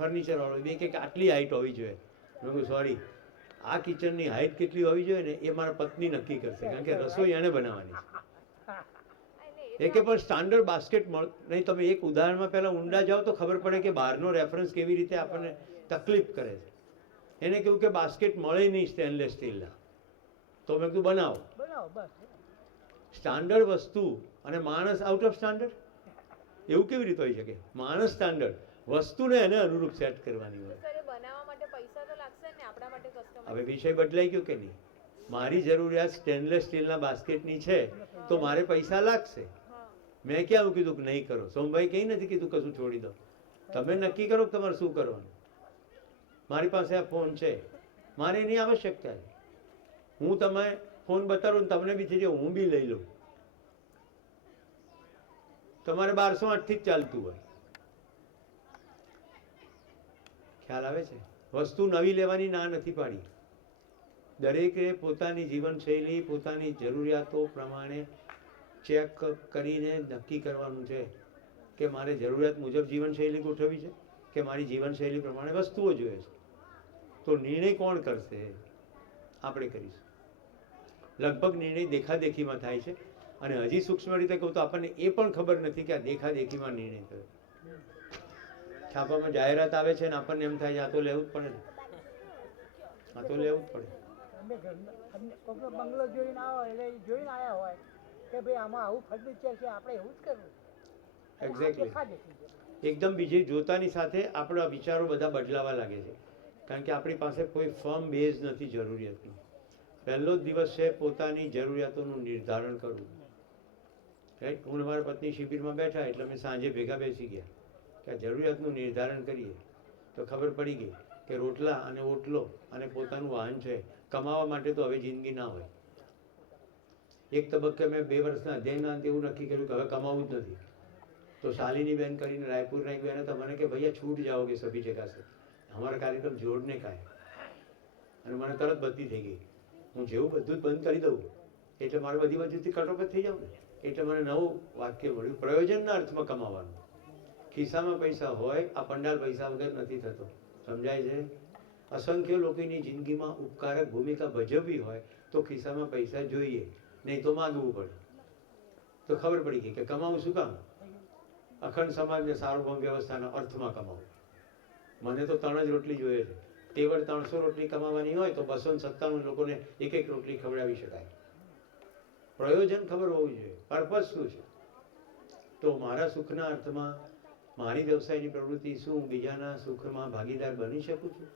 ફર્નિચરવાળો બે કે આટલી હાઇટ હોવી જોઈએ. મેં કહ્યું સોરી, આ કિચનની હાઇટ કેટલી હોવી જોઈએ ને એ મારા પત્ની નક્કી કરશે, કારણ કે રસોઈ એણે બનાવવાની છે. એ કે પણ સ્ટાન્ડર્ડ બાસ્કેટ નહીં. તમે એક ઉદાહરણમાં પહેલાં ઊંડા જાઓ તો ખબર પડે કે બહારનો રેફરન્સ કેવી રીતે આપણને તકલીફ કરે છે. એને કહ્યું કે બાસ્કેટ મળે નહીં સ્ટેનલેસ સ્ટીલના, તો મેં કીધું બનાવો. સ્ટાન્ડર્ડ વસ્તુ અને માણસ આઉટ ઓફ સ્ટાન્ડર્ડ, એવું કેવી રીતે હોઈ શકે? માણસ સ્ટાન્ડર્ડ, વસ્તુને એને અનુરૂપ સેટ કરવાની હોય. હવે વિષય બદલાઈ ગયો કે નહીં? મારી જરૂરિયાત સ્ટેનલેસ સ્ટીલના બાસ્કેટની છે તો મારે પૈસા લાગશે. મેં ક્યાં કીધું કે નહીં કરો? સોમભાઈ કંઈ નથી કીધું કશું છોડી દો. તમે નક્કી કરો કે તમારે શું કરવાનું. મારી પાસે આ ફોન છે, મારે એની આવશ્યકતા છે. હું તમે ફોન બતાડું ને તમને બી થઈ જાય, હું બી લઈ લઉં. તમારે 1208 થી જ ચાલતું હોય. ખ્યાલ આવે છે? વસ્તુ નવી લેવાની ના નથી પાડી. દરેકે પોતાની જીવનશૈલી, પોતાની જરૂરિયાતો પ્રમાણે ચેક કરીને નક્કી કરવાનું છે કે મારે જરૂરિયાત મુજબ જીવનશૈલી ગોઠવવી છે કે મારી જીવનશૈલી પ્રમાણે વસ્તુઓ જોઈએ છે. તો નિર્ણય કોણ કરશે? આપણે કરીશું. લગભગ નિર્ણય દેખાદેખીમાં થાય છે. અને હજી સૂક્ષ્મ રીતે કહું તો આપણને એ પણ ખબર નથી કે આ દેખાદેખીમાં નિર્ણય થયો. છાપામાં જાહેરાત આવે છે ને આપણને એમ થાય છે આ તો લેવું જ પડે ને, આ તો લેવું જ પડે. બંગલો જોઈને આવો એટલે જોઈને આવ્યા હોય કે ભાઈ આમાં આવું ફર્નિચર છે, આપણે એવું જ કરવું. એક્ઝેક્ટલી. એકદમ બીજી જોતાની સાથે આપણા વિચારો બધા બદલાવા લાગે છે, કારણ કે આપણી પાસે કોઈ ફર્મ બેઝ નથી જરૂરિયાતનું. પહેલો જ દિવસ છે પોતાની જરૂરિયાતોનું નિર્ધારણ કરવું. રાઈટ. હું મારા પત્ની શિબિરમાં બેઠા એટલે અમે સાંજે ભેગા બેસી ગયા કે આ જરૂરિયાતનું નિર્ધારણ કરીએ. તો ખબર પડી ગઈ કે રોટલા અને ઓટલો અને પોતાનું વાહન છે, કમાવા માટે તો હવે જિંદગી ના હોય. એક તબક્કે મેં 2 વર્ષના અધ્યયનના અંતે એવું નક્કી કર્યું કે હવે કમાવું જ નથી. તો શાલિની બેન કરીને રાયપુરના એક બેને તો મને કે ભૈયા છૂટ જાઓગે સભી જગા સે, हमारा कार्यक्रम जोड़ने का है. અને મને તરત બત્તી થઈ ગઈ. હું જેવું બધું જ બંધ કરી દઉં એટલે મારે બધી બાજુથી કટોકટ થઈ જાઉં ને. એટલે મને નવું વાક્ય મળ્યું, પ્રયોજનના અર્થમાં કમાવાનું. ખિસ્સામાં પૈસા હોય, આ પંડાલ પૈસા વગર નથી થતો. સમજાય છે? અસંખ્ય લોકોની જિંદગીમાં ઉપકારક ભૂમિકા ભજવવી હોય તો ખિસ્સામાં પૈસા જોઈએ, નહીં તો માગવું પડે. તો ખબર પડી ગઈ કે કમાવું શું કામ? અખંડ સમાજને સાર્વભૌમ વ્યવસ્થાના અર્થમાં કમાવું. મને તો 3 જ રોટલી જોઈએ છે. તેવડ 300 રોટલી કમાવાની હોય તો 297 લોકોને એક રોટલી ખવડાવી શકાય. પ્રયોજન ખબર હોવું જોઈએ, પર્પઝ શું છે. તો મારા સુખના અર્થમાં મારી વ્યવસાયની પ્રવૃત્તિ શું બીજાના સુખમાં ભાગીદાર બની શકું છું,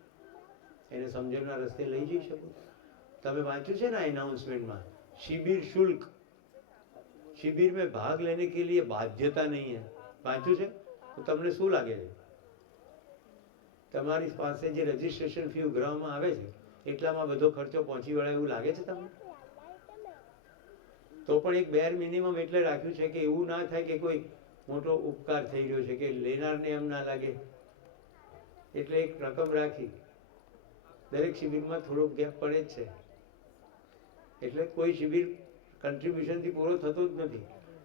એને સમજણના રસ્તે લઈ જઈ શકું. તમે વાંચ્યું છે ને આ એનાઉન્સમેન્ટમાં, शिविर शुल्क, शिविर में भाग लेने के लिए बाध्यता नहीं है. વાંચ્યું છે? તો તમને શું લાગે છે? તમારી પાસે જે રજીસ્ટ્રેશન ફી ઉઘરાવવામાં આવે છે એટલામાં બધો ખર્ચો પહોંચી વળે એવું લાગે છે તમને? તો પણ એક બેર મિનિમમ એટલે રાખ્યું છે કે એવું ના થાય કે કોઈ મોટો ઉપકાર થઈ રહ્યો છે કે લેનારને એમ ના લાગે. એટલે એક રકમ રાખી. દરેક શિબિરમાં થોડોક ગેપ પડે જ છે. એટલે કોઈ શિબિર કન્ટ્રીબ્યુશનથી પૂરો થતો જ નથી.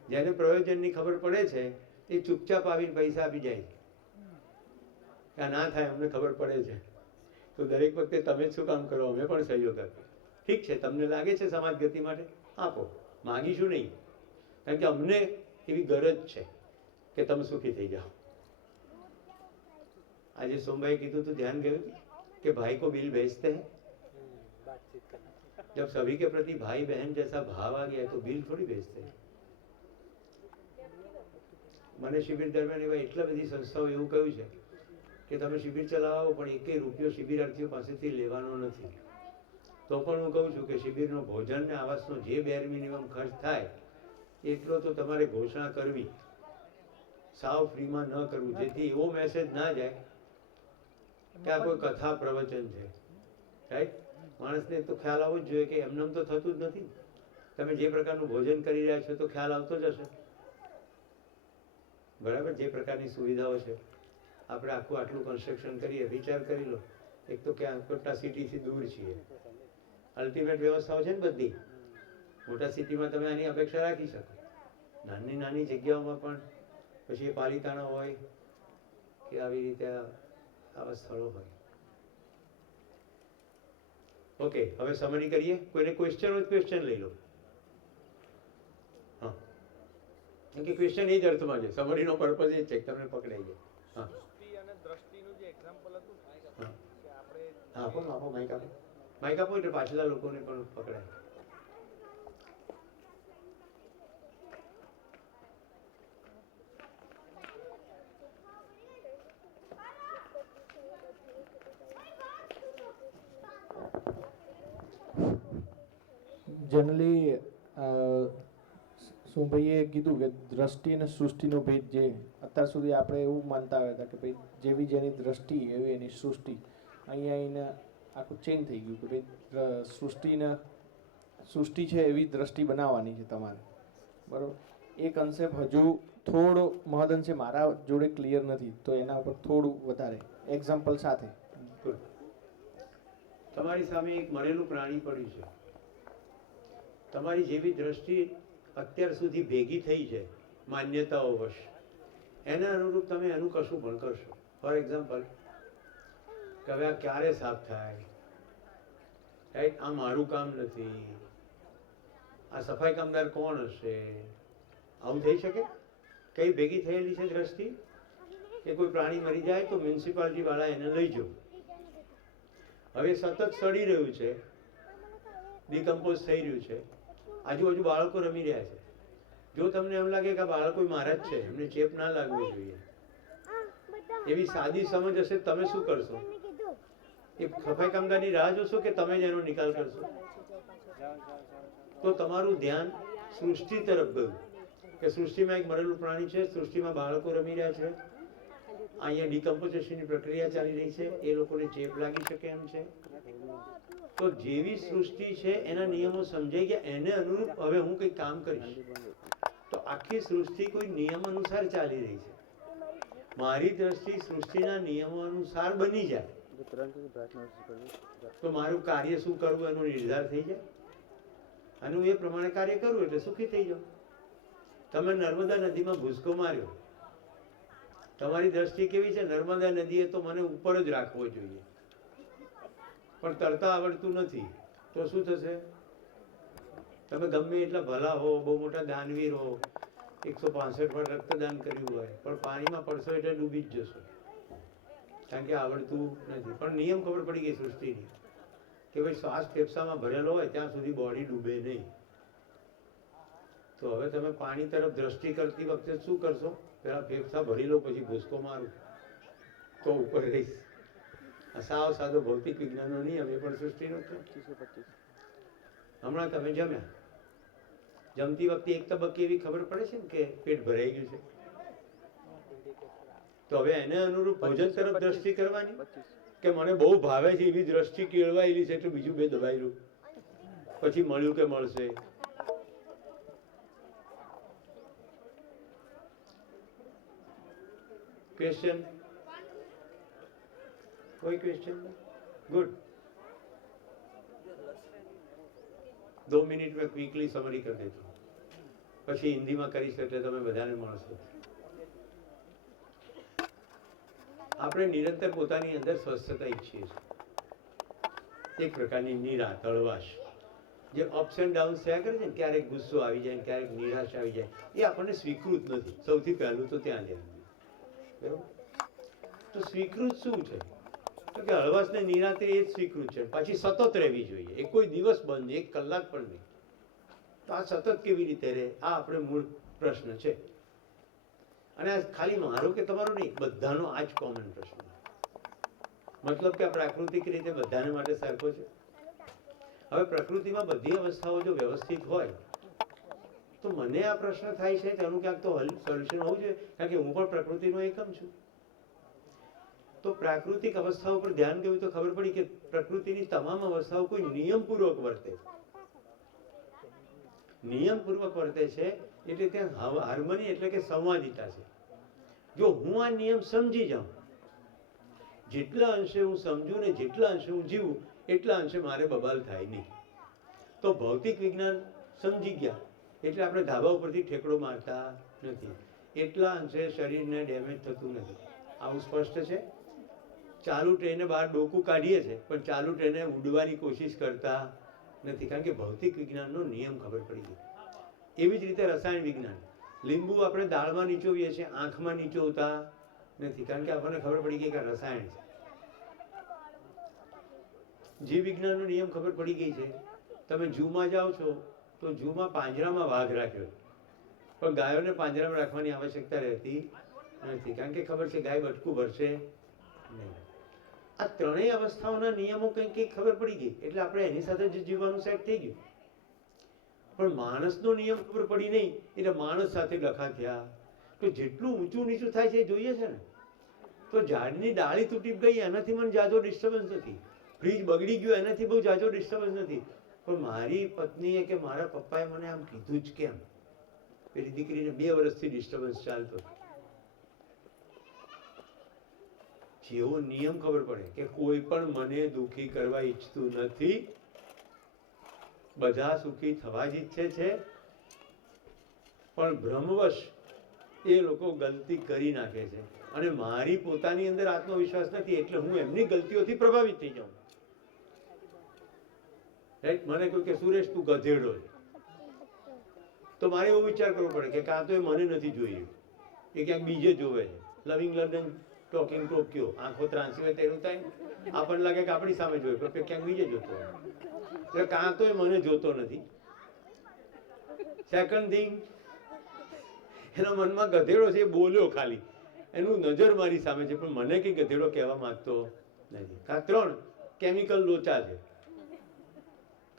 જેને પ્રયોજનની ખબર પડે છે એ ચૂપચાપ આવીને પૈસા આપી જાય કે આ ના થાય, અમને ખબર પડે છે. તો દરેક વખતે તમે જ શું કામ કરો, અમે પણ સહયોગ આપીએ. ઠીક છે, તમને લાગે છે સમાજ ગતિ માટે આપો, માગીશું નહીં, કારણ કે અમને એવી ગરજ છે કે તમે સુખી થઈ જાઓ. આજે સોમભાઈ કીધું તો ધ્યાન ગયું कि भाई को बिल भेजते हैं, जब सभी के प्रति भाई बहन जैसा भाव आ गया तो बिल थोड़ी भेजते हैं. મને શિબિર દરમિયાન એવા એટલા બધી સંસ્થાઓ એવું કહ્યું છે કે તમે શિબિર ચલાવો પણ 1 રૂપિયો શિબિરાર્થીઓ પાસેથી લેવાનો નથી. તો પણ હું કહું છું કે શિબિરનો ભોજન ને આવાસનો જે બેર મિનિમમ ખર્ચ થાય એટલો તો તમારે ઘોષણા કરવી, સાવ ફ્રીમાં ન કરવું, જેથી એવો મેસેજ ના જાય કે આ કોઈ કથા પ્રવચન છે. રાઈટ. માણસને તો ખ્યાલ આવવો જ જોઈએ કે એમને તો થતું જ નથી. તમે જે પ્રકારનું ભોજન કરી રહ્યા છો તો ખ્યાલ આવતો જ હશે, બરાબર? જે પ્રકારની સુવિધાઓ છે, આપણે આટલું કન્સ્ટ્રક્શન કરીએ, વિચાર કરી લો. એક તો ક્યાં મોટા સિટીથી દૂર છીએ, અલ્ટિમેટ વ્યવસ્થાઓ છે ને બધી. મોટા સિટીમાં તમે આની અપેક્ષા રાખી શકો, નાની નાની જગ્યાઓમાં પણ પછી એ પાલિતાણા હોય કે આવી રીતે આવા સ્થળો હોય. ઓકે, હવે સમરી કરીએ. કોઈને ક્વેશ્ચન હોય ક્વેશ્ચન લઈ લો. હા, કેમ કે ક્વેશ્ચન એ જ અર્થમાં છે, સમરીનો પર્પઝ એ જ છે કે તમને પકડાઈ જાય. હા દૃષ્ટિ અને દ્રષ્ટિનું જે એક્ઝામ્પલ હતું હા કે આપણે આપો માઇક આપો. માઇક આપો એટલે પાછલા લોકોને પણ પકડાય. જનરલી સુભાઈએ કીધું કે દ્રષ્ટિ અને સૃષ્ટિનો ભેદ, જે અત્યાર સુધી આપણે એવું માનતા આવ્યા હતા કે ભાઈ જેવી જેની દ્રષ્ટિ એવી એની સૃષ્ટિ. અહીંયા આવીને આખું ચેન્જ થઈ ગયું કે ભાઈ સૃષ્ટિ છે એવી દ્રષ્ટિ બનાવવાની છે તમારે, બરાબર. એ કન્સેપ્ટ હજુ થોડો મહદઅંશે મારા જોડે ક્લિયર નથી, તો એના ઉપર થોડું વધારે એક્ઝામ્પલ સાથે. Good. તમારી સામે એક મરેલું પ્રાણી પડ્યું છે. તમારી જેવી દ્રષ્ટિ અત્યાર સુધી ભેગી થઈ છે માન્યતાઓ વશ, એના અનુરૂપ તમે એનું કશું પણ કરશો. ફોર એક્ઝામ્પલ, કે હવે આ ક્યારે સાફ થાય, રાઈટ, આ મારું કામ નથી, આ સફાઈ કામદાર કોણ હશે, આવું થઈ શકે? કઈ ભેગી થયેલી છે દ્રષ્ટિ? કે કોઈ પ્રાણી મરી જાય તો મ્યુનિસિપાલિટી વાળા એને લઈ જાવ. હવે સતત સડી રહ્યું છે, ડિકમ્પોઝ થઈ રહ્યું છે, આજુબાજુ બાળકો રમી રહ્યા છે. જો તમને એમ લાગે કે આ બાળકો મારા જ છે, એમને ચેપ ના લાગવો જોઈએ, એવી સાદી સમજ હશે, તમે શું કરશો? એ સફાઈ કામદારની રાહ જોશો કે તમે જ એનો નિકાલ કરશો? તો તમારું ધ્યાન સૃષ્ટિ તરફ ગયું કે સૃષ્ટિમાં એક મરેલું પ્રાણી છે, સૃષ્ટિમાં બાળકો રમી રહ્યા છે, અહીંયા ડિકમ્પોઝિશનની પ્રક્રિયા ચાલી રહી છે, એ લોકોને ચેપ લાગી શકે એમ છે. તો જેવી સૃષ્ટિ છે એના નિયમો સમજાઈ ગયા, એને અનુરૂપ હવે હું કંઈક કામ કરીશ. તો આખી સૃષ્ટિ કોઈ નિયમ અનુસાર ચાલી રહી છે. મારી દ્રષ્ટિ સૃષ્ટિના નિયમો અનુસાર બની જાય તો મારું કાર્ય શું કરવું એનો નિર્ધાર થઈ જાય, અને હું એ પ્રમાણે કાર્ય કરું એટલે સુખી થઈ જાઉં. તમે નર્મદા નદીમાં ભૂસકો માર્યો, તમારી દ્રષ્ટિ કેવી છે? નર્મદા નદીએ તો મને ઉપર જ રાખવો જોઈએ, પણ તરતા આવડતું નથી, તો શું થશે? તમે ગમે એટલા ભલા હો, બહુ મોટા દાનવીર હો, 165 વાર રક્તદાન કર્યું હોય, પણ પાણીમાં પડશો એટલે ડૂબી જ જશો, કારણ કે આવડતું નથી. પણ નિયમ ખબર પડી ગઈ સૃષ્ટિની કે ભાઈ શ્વાસ ફેફસામાં ભરેલો હોય ત્યાં સુધી બોડી ડૂબે નહીં. તો હવે તમે પાણી તરફ દ્રષ્ટિ કરતી વખતે શું કરશો? પેલા ફેફસા ભરી લો, પછી ભૂસકો મારું તો ઉપર રહીશ. સાવ સાદો ભૌતિક વિજ્ઞાનનો નિયમ, એ પણ સૃષ્ટિનો છે. હમણાં તમે જમ્યા, જમતી વખતે એક તબક્કે એવી ખબર પડે છે ને કે પેટ ભરાઈ ગયું છે, તો હવે એને અનુરૂપ ભોજન તરફ દ્રષ્ટિ કરવાની કે મને બહુ ભાવે છે એવી દ્રષ્ટિ કેળવાયેલી છે એટલે બીજું બે દબાયેલું, પછી મળ્યું કે મળશે. क्वेश्चन? कोई क्वेश्चन? गुड. 2 મિનિટ में क्विकली समरी कर देता हूँ, પછી હિન્દીમાં કરીશ એટલે તમે બધાને મળશો. આપણે નિરંતર પોતાની અંદર સ્વસ્થતા ઈચ્છીએ છીએ, એક પ્રકારની નિરાશ, હળવાશ, જે અપ્સ એન્ડ ડાઉન્સ થયા કરે છે ને, ક્યારેક ગુસ્સો આવી જાય, ક્યારેક નિરાશ આવી જાય, એ આપણને સ્વીકૃત નથી. સૌથી પહેલું તો ત્યાં ધ્યાન. બરાબર? તો સ્વીકૃત શું છે? તો કે હળવાશ ને નિરાતે એ જ સ્વીકૃત છે. પાછી સતત રહેવી જોઈએ, એ કોઈ દિવસ બંધ, 1 કલાક પણ નહીં. તો આ સતત કેવી રીતે રહે? આ આપણે મૂળ પ્રશ્ન છે. અને આ ખાલી મારો કે તમારો નહીં, બધાનો આ જ કોમન પ્રશ્ન. મતલબ કે આ પ્રાકૃતિક રીતે બધાને માટે સરખો છે. હવે પ્રકૃતિમાં બધી અવસ્થાઓ જો વ્યવસ્થિત હોય તો મને આ પ્રશ્ન થાય છે તેનું ક્યાંક તો સોલ્યુશન હોવું જોઈએ, કારણ કે હું પણ પ્રકૃતિનો એકમ છું. તો પ્રાકૃતિક અવસ્થાઓ પર ધ્યાન દેવું તો ખબર પડી કે પ્રકૃતિની તમામ અવસ્થાઓ કોઈ નિયમપૂર્વક વર્તે, નિયમપૂર્વક વર્તે છે, એટલે ત્યાં હાર્મની એટલે કે સંવાદિતા છે. જો હું આ નિયમ સમજી જાઉં, જેટલા અંશે હું સમજુ ને જેટલા અંશે હું જીવું, એટલા અંશે મારે બબાલ થાય નહીં. તો ભૌતિક વિજ્ઞાન સમજી ગયા એટલે આપણે ધાબા ઉપરથી ઠેકડો મારતા નથી, એટલા અંશે શરીરને ડેમેજ થતું નથી. આવું સ્પષ્ટ છે? ચાલુ ટ્રેને બહાર ડોકું કાઢીએ છીએ, પણ ચાલુ ટ્રેને ઉડવાની કોશિશ કરતા નથી, કારણ કે ભૌતિક વિજ્ઞાનનો નિયમ ખબર પડી ગઈ. એવી જ રીતે રસાયણ વિજ્ઞાન, લીંબુ આપણે દાળમાં નીચોવીએ છીએ, આંખમાં નીચોવતા નથી, કારણ કે આપણને ખબર પડી ગઈ કે રસાયણ છે. જીવ વિજ્ઞાનનો નિયમ ખબર પડી ગઈ છે. તમે ઝૂમાં જાઓ છો તો ઝૂમાં પાંજરામાં વાઘ રાખ્યો છે, પણ ગાયોને પાંજરામાં રાખવાની આવશ્યકતા રહેતી નથી, કારણ કે ખબર છે ગાય બટકું ભરશે નહીં. આ ત્રણેય અવસ્થાઓના નિયમો કંઈક કંઈક ખબર પડી ગઈ, એટલે આપણે એની સાથે જ જીવવાનું સેટ થઈ ગયું. પણ માણસનો નિયમ ખબર પડી નહીં, એટલે માણસ સાથે ડખા થયા. તો જેટલું ઊંચું નીચું થાય છે એ જોઈએ છે ને. તો ઝાડની ડાળી તૂટી ગઈ એનાથી મને જાજો ડિસ્ટર્બન્સ નથી, ફ્રીજ બગડી ગયું એનાથી બહુ જાજો ડિસ્ટર્બન્સ નથી, પણ મારી પત્નીએ કે મારા પપ્પાએ મને આમ કીધું જ કેમ, પેલી દીકરીને 2 વર્ષથી ડિસ્ટર્બન્સ ચાલતો. જેવો નિયમ ખબર પડે કે કોઈ પણ મને દુઃખી કરવા ઈચ્છતું નથી, બધા સુખી થવા જ ઈચ્છે છે, પણ ભ્રમવશ એ લોકો ગલતી કરી નાખે છે, અને મારી પોતાની અંદર આત્મવિશ્વાસ નથી, એટલે હું એમની ગલતીઓથી પ્રભાવિત થઈ જાઉં. રાઈટ? મને કોઈ કે સુરેશ તું ગધેડો છે, તો મારે એવો વિચાર કરવો પડે કે કાં તો એ મને નથી જોયું, એ ક્યાંક બીજે જોવે છે. લવિંગ લંડન ટોકિંગ ટોક્યો, આંખો ત્રાંસી હોય તેનું થાય, આપણને લાગે કે આપણી સામે જોયું, પણ ક્યાંક બીજે જોતો હોય. એટલે કાં તો એ મને જોતો નથી. સેકન્ડ થિંગ, એના મનમાં ગધેડો છે એ બોલ્યો ખાલી, એનું નજર મારી સામે છે, પણ મને કઈ ગધેડો કહેવા માંગતો નથી. 3 કેમિકલ લોચા છે,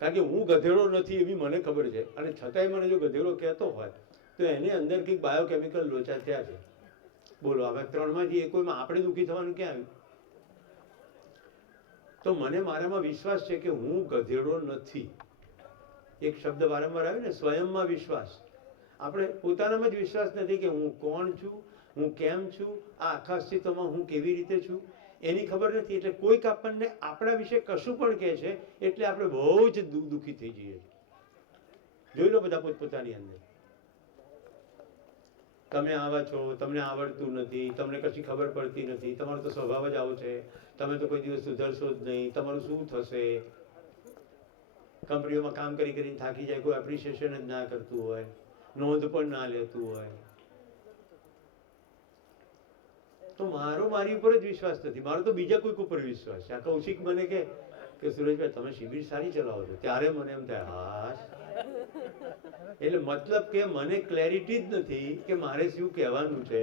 કારણ કે હું ગધેડો નથી એવી મને ખબર છે, અને છતાંય મને જો ગધેડો કહેતો હોય તો એની અંદર કંઈક બાયોકેમિકલ લોચા થયા છે. બોલો, હવે 3માંથી એકોઈમાં આપણે દુઃખી થવાનું ક્યાં આવ્યું? તો મને મારામાં વિશ્વાસ છે કે હું ગધેડો નથી. એક શબ્દ વારંવાર આવે ને, સ્વયંમાં વિશ્વાસ. આપણે પોતાનામાં જ વિશ્વાસ નથી કે હું કોણ છું, હું કેમ છું, આ આખા અસ્તિત્વમાં હું કેવી રીતે છું એની ખબર નથી. એટલે કોઈક આપણને આપણા વિશે કશું પણ કહે છે એટલે આપણે બહુ જ દુઃખી થઈ જઈએ છીએ. જોઈ લો બધા પોતપોતાની અંદર. તમે આવા છો, તમને આવડતું નથી, તમને કશી ખબર પડતી નથી, તમારો તો સ્વભાવ જ આવો છે, તમે તો કોઈ દિવસ સુધરશો જ નહીં, તમારું શું થશે? કંપનીઓમાં કામ કરી કરીને થાકી જાય, કોઈ એપ્રિશિએશન જ ના કરતું હોય, નોંધ પણ ના લેતું હોય. તો મારો મારી ઉપર જ વિશ્વાસ નથી, મારો તો બીજા કોઈક ઉપર વિશ્વાસ છે. આ કૌશિક મને કે સુરેશભાઈ તમે શિબિર સારી ચલાવો છો, ત્યારે મને એમ થાય હા. એટલે મતલબ કે મને ક્લેરિટી જ નથી કે મારે શું કહેવાનું છે.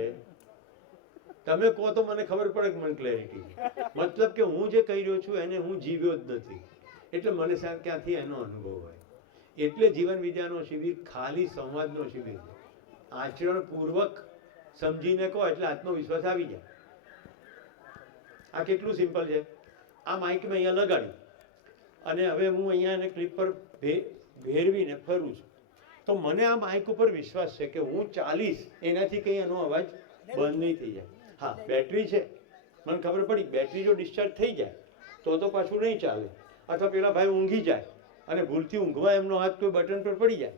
તમે કહો તો મને ખબર પડે કે મને ક્લેરિટી છે. મતલબ કે હું જે કહી રહ્યો છું એને હું જીવ્યો જ નથી, એટલે મને ક્યાંથી એનો અનુભવ હોય. એટલે જીવન વિદ્યાનો શિબિર ખાલી સંવાદનો શિબિર છે. આચરણપૂર્વક સમજીને કહો એટલે આત્મવિશ્વાસ આવી જાય. આ કેટલું સિમ્પલ છે. આ માઇક મેં અહીંયા લગાડી અને હવે હું અહીંયા એને ક્લિપ પર ભેરવીને ફરું છું, તો મને આ માઇક ઉપર વિશ્વાસ છે કે હું ચાલીશ એનાથી કંઈ એનો અવાજ બંધ નહીં થઈ જાય. હા, બેટરી છે, મને ખબર પડી બેટરી જો ડિસ્ચાર્જ થઈ જાય તો પાછું નહીં ચાલે, અથવા પેલા ભાઈ ઊંઘી જાય અને ભૂલથી ઊંઘવા એમનો હાથ કોઈ બટન પર પડી જાય,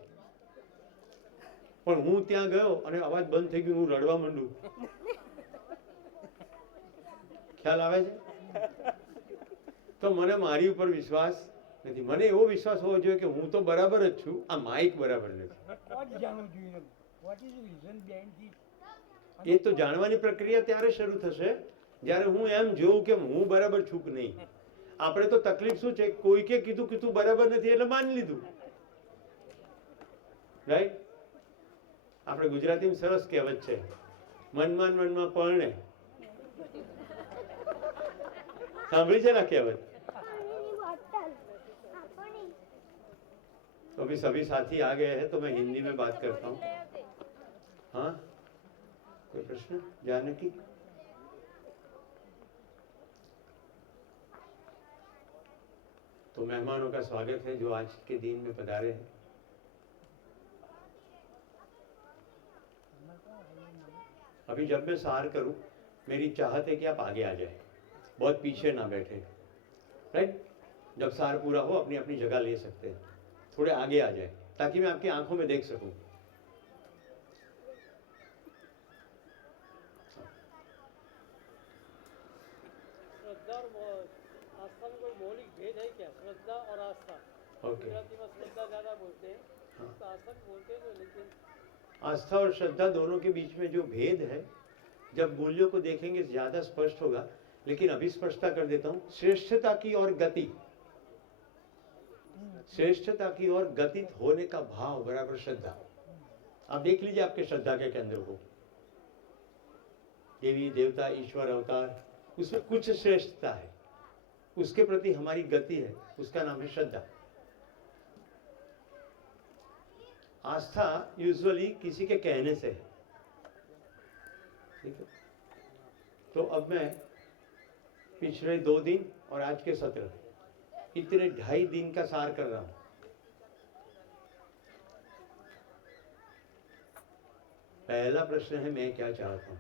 પણ હું ત્યાં ગયો અને અવાજ બંધ થઈ ગયો, હું રડવા માંડું. ખ્યાલ આવે છે? તો મને મારી ઉપર વિશ્વાસ નથી. મને એવો વિશ્વાસ હોવો જોઈએ કે હું તો બરાબર જ છું, આ માઇક બરાબર નથી. એ તો જાણવાની પ્રક્રિયા ત્યારે શરૂ થશે જ્યારે હું એમ જોઉં કે હું બરાબર છું કે નહીં. આપણે તો તકલીફ શું છે, કોઈકે કીધું બરાબર નથી એટલે માની લીધું. રાઈટ? આપણે ગુજરાતીમાં સરસ કહેવત છે, મનમાં પરણે. સાંભળી છે ને કહેવત? तो अभी सभी साथी आ गए हैं तो मैं हिंदी में बात करता हूँ. हाँ, कोई प्रश्न? जानकी? तो मेहमानों का स्वागत है जो आज के दिन में पधारे हैं. अभी जब मैं सार करूं, मेरी चाहत है कि आप आगे आ जाए, बहुत पीछे ना बैठे. राइट? जब सार पूरा हो अपनी अपनी जगह ले सकते हैं, थोड़े आगे आ जाए ताकि मैं आपकी आंखों में देख सकूं. और आस्था में कोई मौलिक भेद है क्या? श्रद्धा और आस्था। ओके। गुजराती में श्रद्धा ज़्यादा बोलते हैं, हाँ। तो आस्था भी बोलते हैं, तो लेकिन आस्था और श्रद्धा दोनों के बीच में जो भेद है, जब मूल्यों को देखेंगे ज़्यादा स्पष्ट होगा, लेकिन अभी स्पष्टता कर देता हूँ। श्रेष्ठता की ओर गति, श्रेष्ठता की ओर गतित होने का भाव बराबर श्रद्धा। आप देख लीजिए आपके श्रद्धा के केंद्र को, देवी देवता ईश्वर अवतार, उसमें कुछ श्रेष्ठता है, उसके प्रति हमारी गति है, उसका नाम है श्रद्धा। आस्था यूजुअली किसी के कहने से है, ठीक है। तो अब मैं पिछले 2 दिन और आज के सत्र, इतने 2.5 दिन का सार कर रहा हूं। पहला प्रश्न है मैं क्या चाहता हूं।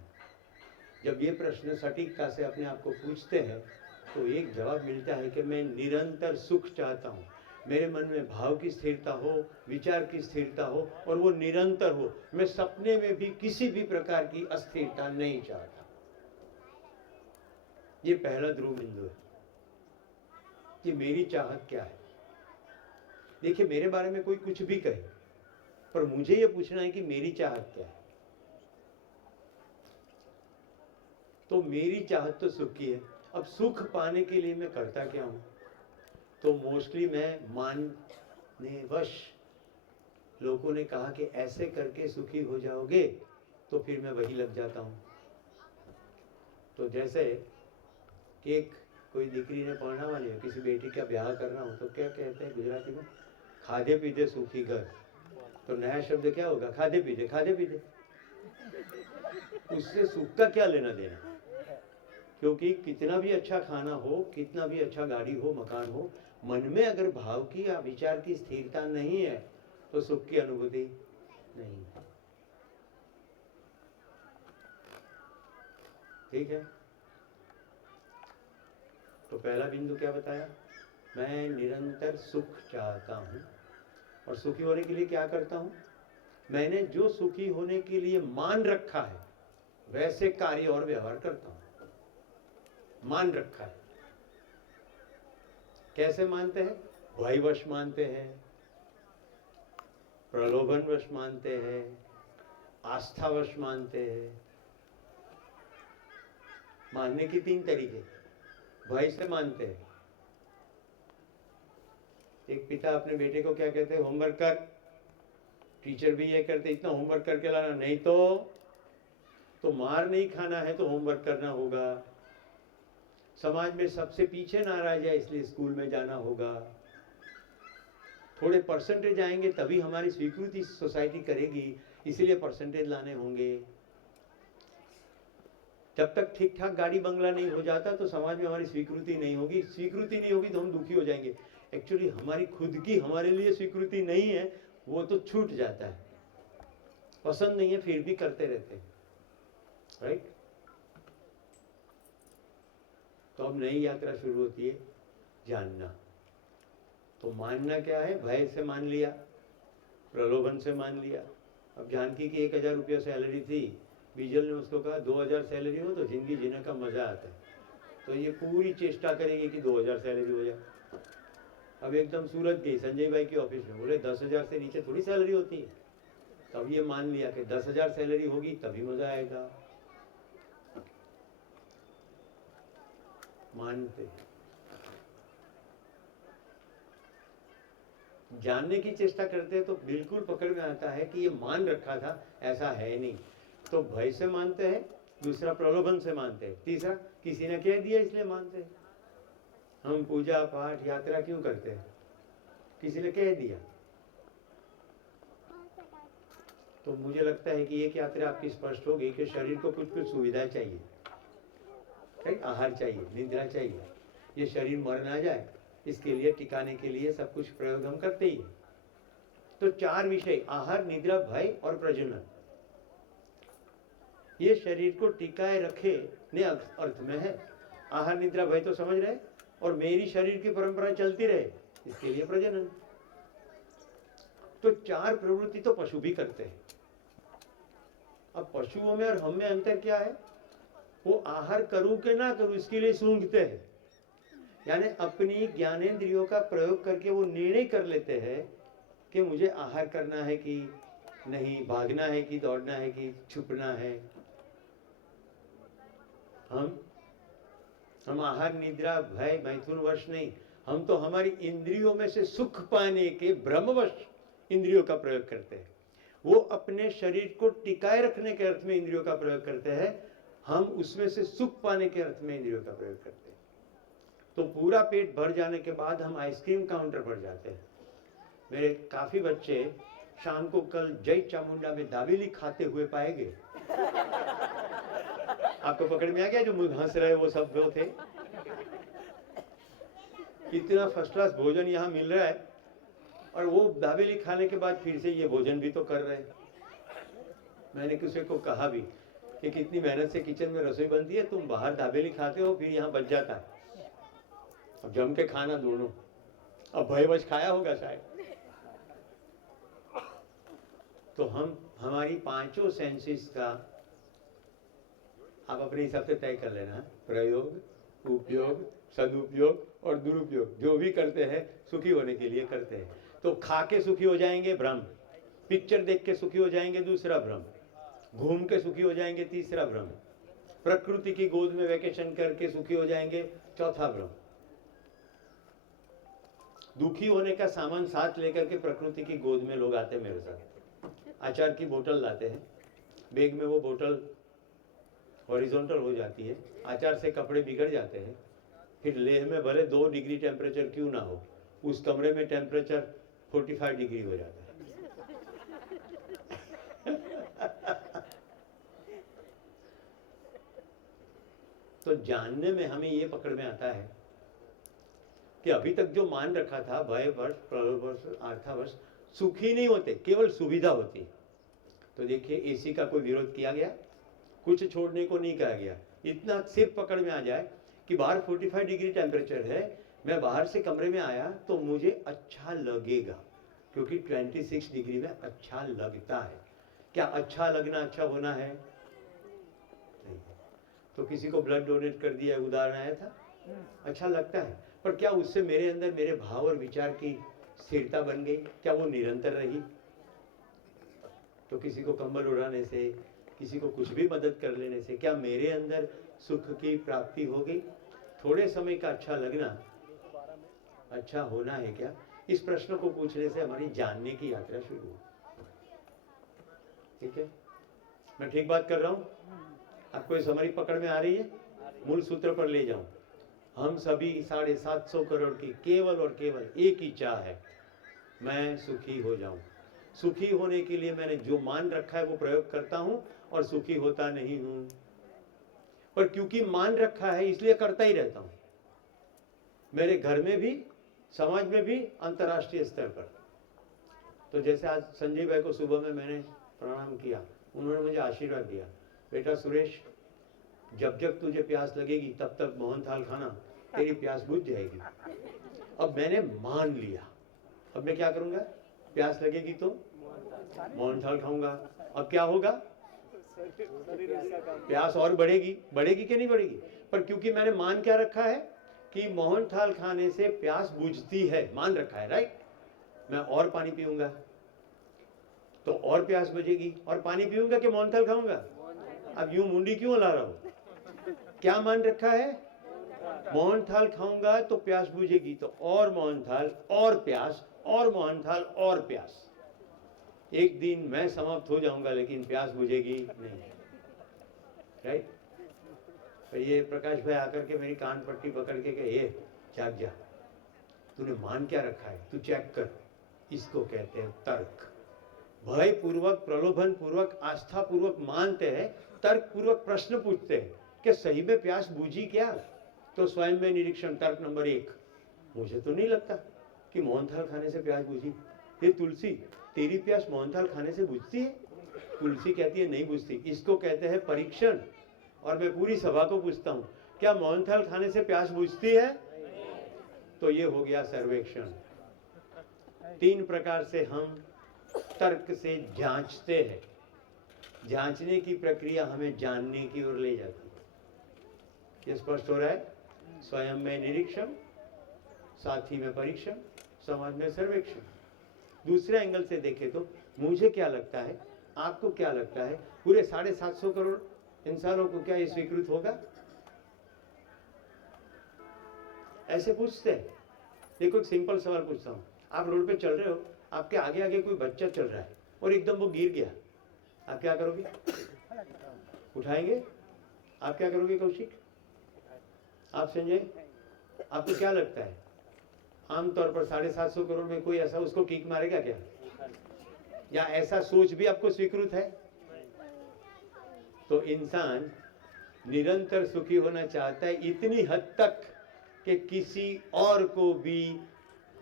जब ये प्रश्न सटीकता से अपने आप को पूछते हैं तो एक जवाब मिलता है कि मैं निरंतर सुख चाहता हूं। मेरे मन में भाव की स्थिरता हो, विचार की स्थिरता हो और वो निरंतर हो। मैं सपने में भी किसी भी प्रकार की अस्थिरता नहीं चाहता। ये पहला ध्रुव बिंदु है कि मेरी चाहत क्या है। देखिए, मेरे बारे में कोई कुछ भी कहे, पर मुझे ये पूछना है कि मेरी चाहत क्या है। तो मेरी चाहत तो सुख की है। अब सुख पाने के लिए मैं करता क्या हूं? तो मोस्टली मैं मानने वश, लोगों ने कहा कि ऐसे करके सुखी हो जाओगे, तो फिर मैं वही लग जाता हूं। तो जैसे कि एक कोई दिकरी ने पढ़ना वाली है, किसी बेटी का ब्याह करना हो, तो क्या कहते हैं गुजराती में? खाधे पीते सुखी घर। तो नया शब्द क्या होगा? खाधे पीते, खाधे पीते। उससे सुख का क्या लेना देना? क्योंकि कितना भी अच्छा खाना हो, कितना भी अच्छा गाड़ी हो, मकान हो, मन में अगर भाव की या विचार की स्थिरता नहीं है तो सुख की अनुभूति नहीं है। ठीक है। तो पहला बिंदु क्या बताया? मैं निरंतर सुख चाहता हूं। और सुखी होने के लिए क्या करता हूं? मैंने जो सुखी होने के लिए मान रखा है वैसे कार्य और व्यवहार करता हूं। मान रखा है। कैसे मानते हैं? भयवश मानते हैं, प्रलोभनवश मानते हैं, आस्थावश मानते हैं। मानने की 3 तरीके। भय से मानते हैं। एक पिता अपने बेटे को क्या कहते हैं? होमवर्क कर। टीचर भी ये कहते, इतना होमवर्क करके लाना, नहीं तो मार नहीं खाना है तो होमवर्क करना होगा। समाज में सबसे पीछे ना रह जाए इसलिए स्कूल में जाना होगा। थोड़े परसेंटेज आएंगे तभी हमारी स्वीकृति सोसाइटी करेगी, इसलिए परसेंटेज लाने होंगे। जब तक ठीक ठाक गाड़ी बंगला नहीं हो जाता तो समाज में हमारी स्वीकृति नहीं होगी। स्वीकृति नहीं होगी तो हम दुखी हो जाएंगे। एक्चुअली हमारी खुद की हमारे लिए स्वीकृति नहीं है, वो तो छूट जाता है। पसंद नहीं है फिर भी करते रहते हैं, राइट। तो अब नई यात्रा शुरू होती है, जानना। तो मानना क्या है? भय से मान लिया, प्रलोभन से मान लिया। अब जानकी की 1000 रुपया सैलरी थी, बीजल ने उसको कहा 2000 सैलरी हो तो जिंदगी जीने का मजा आता है। तो ये पूरी चेष्टा करेंगे कि 2000 सैलरी हो जाए। अब एकदम सूरत गई संजय भाई के ऑफिस में, बोले 10,000 से नीचे थोड़ी सैलरी होती है। तब ये मान लिया कि 10,000 सैलरी होगी तभी मजा आएगा। मानते हैं। जानने की चेष्टा करते हैं तो बिल्कुल पकड़ में आता है कि ये मान रखा था, ऐसा है नहीं। तो भय से मानते हैं, दूसरा प्रलोभन से मानते हैं, तीसरा किसी ने कह दिया इसलिए मानते हैं। हम पूजा पाठ यात्रा क्यों करते हैं? किसी ने कह दिया। तो मुझे लगता है कि एक यात्रा आपकी स्पष्ट हो गई कि शरीर को कुछ कुछ सुविधाएं चाहिए, आहार चाहिए, निद्रा चाहिए। ये शरीर मर ना जाए इसके लिए, टिकाने के लिए सब कुछ प्रयोग हम करते ही हैं। तो 4 विषय, आहार, निद्रा, भय और प्रजनन, ये शरीर को टिकाए रखे ने अर्थ में है। आहार निद्रा भय तो समझ रहे, और मेरी शरीर की परंपरा चलती रहे इसके लिए प्रजनन। तो 4 प्रवृत्ति तो पशु भी करते हैं। अब पशुओं में और हम में अंतर क्या है? वो आहार करूं कि ना करूं इसके लिए सूंघते हैं, यानी अपनी ज्ञानेंद्रियों का प्रयोग करके वो निर्णय कर लेते हैं कि मुझे आहार करना है कि नहीं, भागना है कि दौड़ना है कि छुपना है। हम आहार, निद्रा, भय, मैथुन वश नहीं, हम तो हमारी इंद्रियों में से सुख पाने के भ्रमवश इंद्रियों का प्रयोग करते हैं। वो अपने शरीर को टिकाए रखने के अर्थ में इंद्रियों का प्रयोग करते हैं, हम उसमें से सुख पाने के अर्थ में इंद्रियों का प्रयोग करते हैं। तो पूरा पेट भर जाने के बाद हम आइसक्रीम काउंटर पर जाते हैं। मेरे काफी बच्चे शाम को कल जय चामुंडा में दाबेली खाते हुए पाए गए। आपको पकड़ में आ गया? जो मुझे हंस रहे वो सब जो थे। इतना फर्स्ट क्लास भोजन यहाँ मिल रहा है और वो दाबेली खाने के बाद फिर से ये भोजन भी तो कर रहे हैं। मैंने किसी को कहा भी कि कितनी मेहनत से किचन में रसोई बनती है, तुम बाहर दाबेली खाते हो फिर यहाँ बच जाता है। अब जम के खाना दोनों। अब भयवश खाया होगा शायद। तो हम हमारी पांचों सेंसेस का आप अपने हिसाब से तय कर लेना, प्रयोग, उपयोग, सदुपयोग और दुरुपयोग जो भी करते हैं सुखी होने के लिए करते हैं। तो खा के सुखी हो जाएंगे भ्रम, पिक्चर देख के सुखी हो जाएंगे दूसरा भ्रम, घूम के सुखी हो जाएंगे तीसरा भ्रम, प्रकृति की गोद में वेकेशन करके सुखी हो जाएंगे चौथा भ्रम। दुखी होने का सामान साथ लेकर के प्रकृति की गोद में लोग आते हैं मेरे साथ। अचार की बोतल लाते हैं, बैग में वो बोतल हॉरिजॉन्टल हो जाती है, अचार से कपड़े बिगड़ जाते हैं। फिर लेह में भले 2 डिग्री टेम्परेचर क्यों ना हो, उस कमरे में टेम्परेचर 45 डिग्री हो जाता है। तो जानने में हमें ये पकड़ में आता है कि अभी तक जो मान रखा था भयवश, प्रलोभवश, आर्थावश, सुखी नहीं होते, केवल सुविधा होती। तो देखिए एसी का कोई विरोध किया गया, कुछ छोड़ने को नहीं कहा गया। इतना सिर्फ पकड़ में आ जाए कि बाहर 45 डिग्री टेम्परेचर है, मैं बाहर से कमरे में आया तो मुझे अच्छा लगेगा, क्योंकि 26 डिग्री में अच्छा लगता है। क्या अच्छा लगना अच्छा होना है? नहीं। तो किसी को ब्लड डोनेट कर दिया, उदाहरण आया था, अच्छा लगता है, पर क्या उससे मेरे अंदर मेरे भाव और विचार की स्थिरता बन गई? क्या वो निरंतर रही? तो किसी को कंबल उड़ाने से, किसी को कुछ भी मदद कर लेने से क्या मेरे अंदर सुख की प्राप्ति हो गई? थोड़े समय का अच्छा लगना अच्छा होना है क्या? इस प्रश्न को पूछने से हमारी जानने की यात्रा शुरू हो। ठीक है, मैं ठीक बात कर रहा हूँ? आपको ये समरी पकड़ में आ रही है? मूल सूत्र पर ले जाऊं। हम सभी 750 करोड़ की केवल और केवल एक ही चाह है, मैं सुखी हो जाऊं। सुखी होने के लिए मैंने जो मान रखा है वो प्रयोग करता हूं और सुखी होता नहीं हूं। पर क्योंकि मान रखा है इसलिए करता ही रहता हूं, मेरे घर में भी, समाज में भी, अंतर्राष्ट्रीय स्तर पर। तो जैसे आज संजय भाई को सुबह में मैंने प्रणाम किया, उन्होंने मुझे आशीर्वाद दिया, बेटा सुरेश, जब जब तुझे प्यास लगेगी तब तक मोहनथाल खाना, तेरी प्यास बुझ जाएगी। अब मैंने मान लिया, अब मैं क्या करूंगा? प्यास लगेगी तो मोहनथाल खाऊंगा। अब क्या होगा? प्यास और बढ़ेगी। बढ़ेगी कि नहीं बढ़ेगी? पर क्योंकि मैंने मान क्या रखा है कि मोहनथाल खाने से प्यास बुझती है, मान रखा है, राइट? मैं और पानी पीऊंगा तो और प्यास बुझेगी, और पानी पीऊंगा कि मोहनथाल खाऊंगा? अब यूं मुंडी क्यों ला रहा हूं? क्या मान रखा है? मोहनथाल खाऊंगा तो प्यास बुझेगी, तो और मोहनथाल और प्यास, और मोहनथाल और प्यास। एक दिन मैं समाप्त हो जाऊंगा लेकिन प्यास बुझेगी नहीं, राइट? तो ये प्रकाश भाई आकर के मेरी कान पट्टी पकड़ के कहे, ये जाग जा, तूने मान क्या रखा है, तू चेक कर। इसको कहते हैं तर्क। भय पूर्वक, प्रलोभन पूर्वक, आस्था पूर्वक मानते हैं, तर्क पूर्वक प्रश्न पूछते हैं कि सही में प्यास बुझी क्या? तो स्वयं में निरीक्षण, तर्क नंबर 1, मुझे तो नहीं लगता कि मोहनथाल खाने से प्यास बुझी। ये तुलसी, तेरी प्यास मोहनथाल खाने से बुझती है? तुलसी कहती है नहीं बुझती। इसको कहते हैं परीक्षण। और मैं पूरी सभा को पूछता हूं, क्या मोहनथाल खाने से प्यास बुझती है? तो ये हो गया सर्वेक्षण। 3 प्रकार से हम तर्क से जांचते हैं। जांचने की प्रक्रिया हमें जानने की ओर ले जाती है। ये स्पष्ट हो रहा है? स्वयं में निरीक्षण, साथी में परीक्षण, समाज में सर्वेक्षण। दूसरे एंगल से देखें तो मुझे क्या लगता है, आपको क्या लगता है, पूरे 750 करोड़ इंसानों को क्या ये स्वीकृत होगा? ऐसे पूछते हैं। देखो एक सिंपल सवाल पूछता हूँ, आप रोड पे चल रहे हो, आपके आगे आगे कोई बच्चा चल रहा है और एकदम वो गिर गया, आप क्या करोगे? उठाएंगे? आप क्या करोगे कौशिक? आप संजय, आपको क्या लगता है आमतौर पर 750 करोड़ में कोई ऐसा उसको किक मारेगा क्या? या ऐसा सोच भी आपको स्वीकृत है? तो इंसान निरंतर सुखी होना चाहता है इतनी हद तक कि किसी और को भी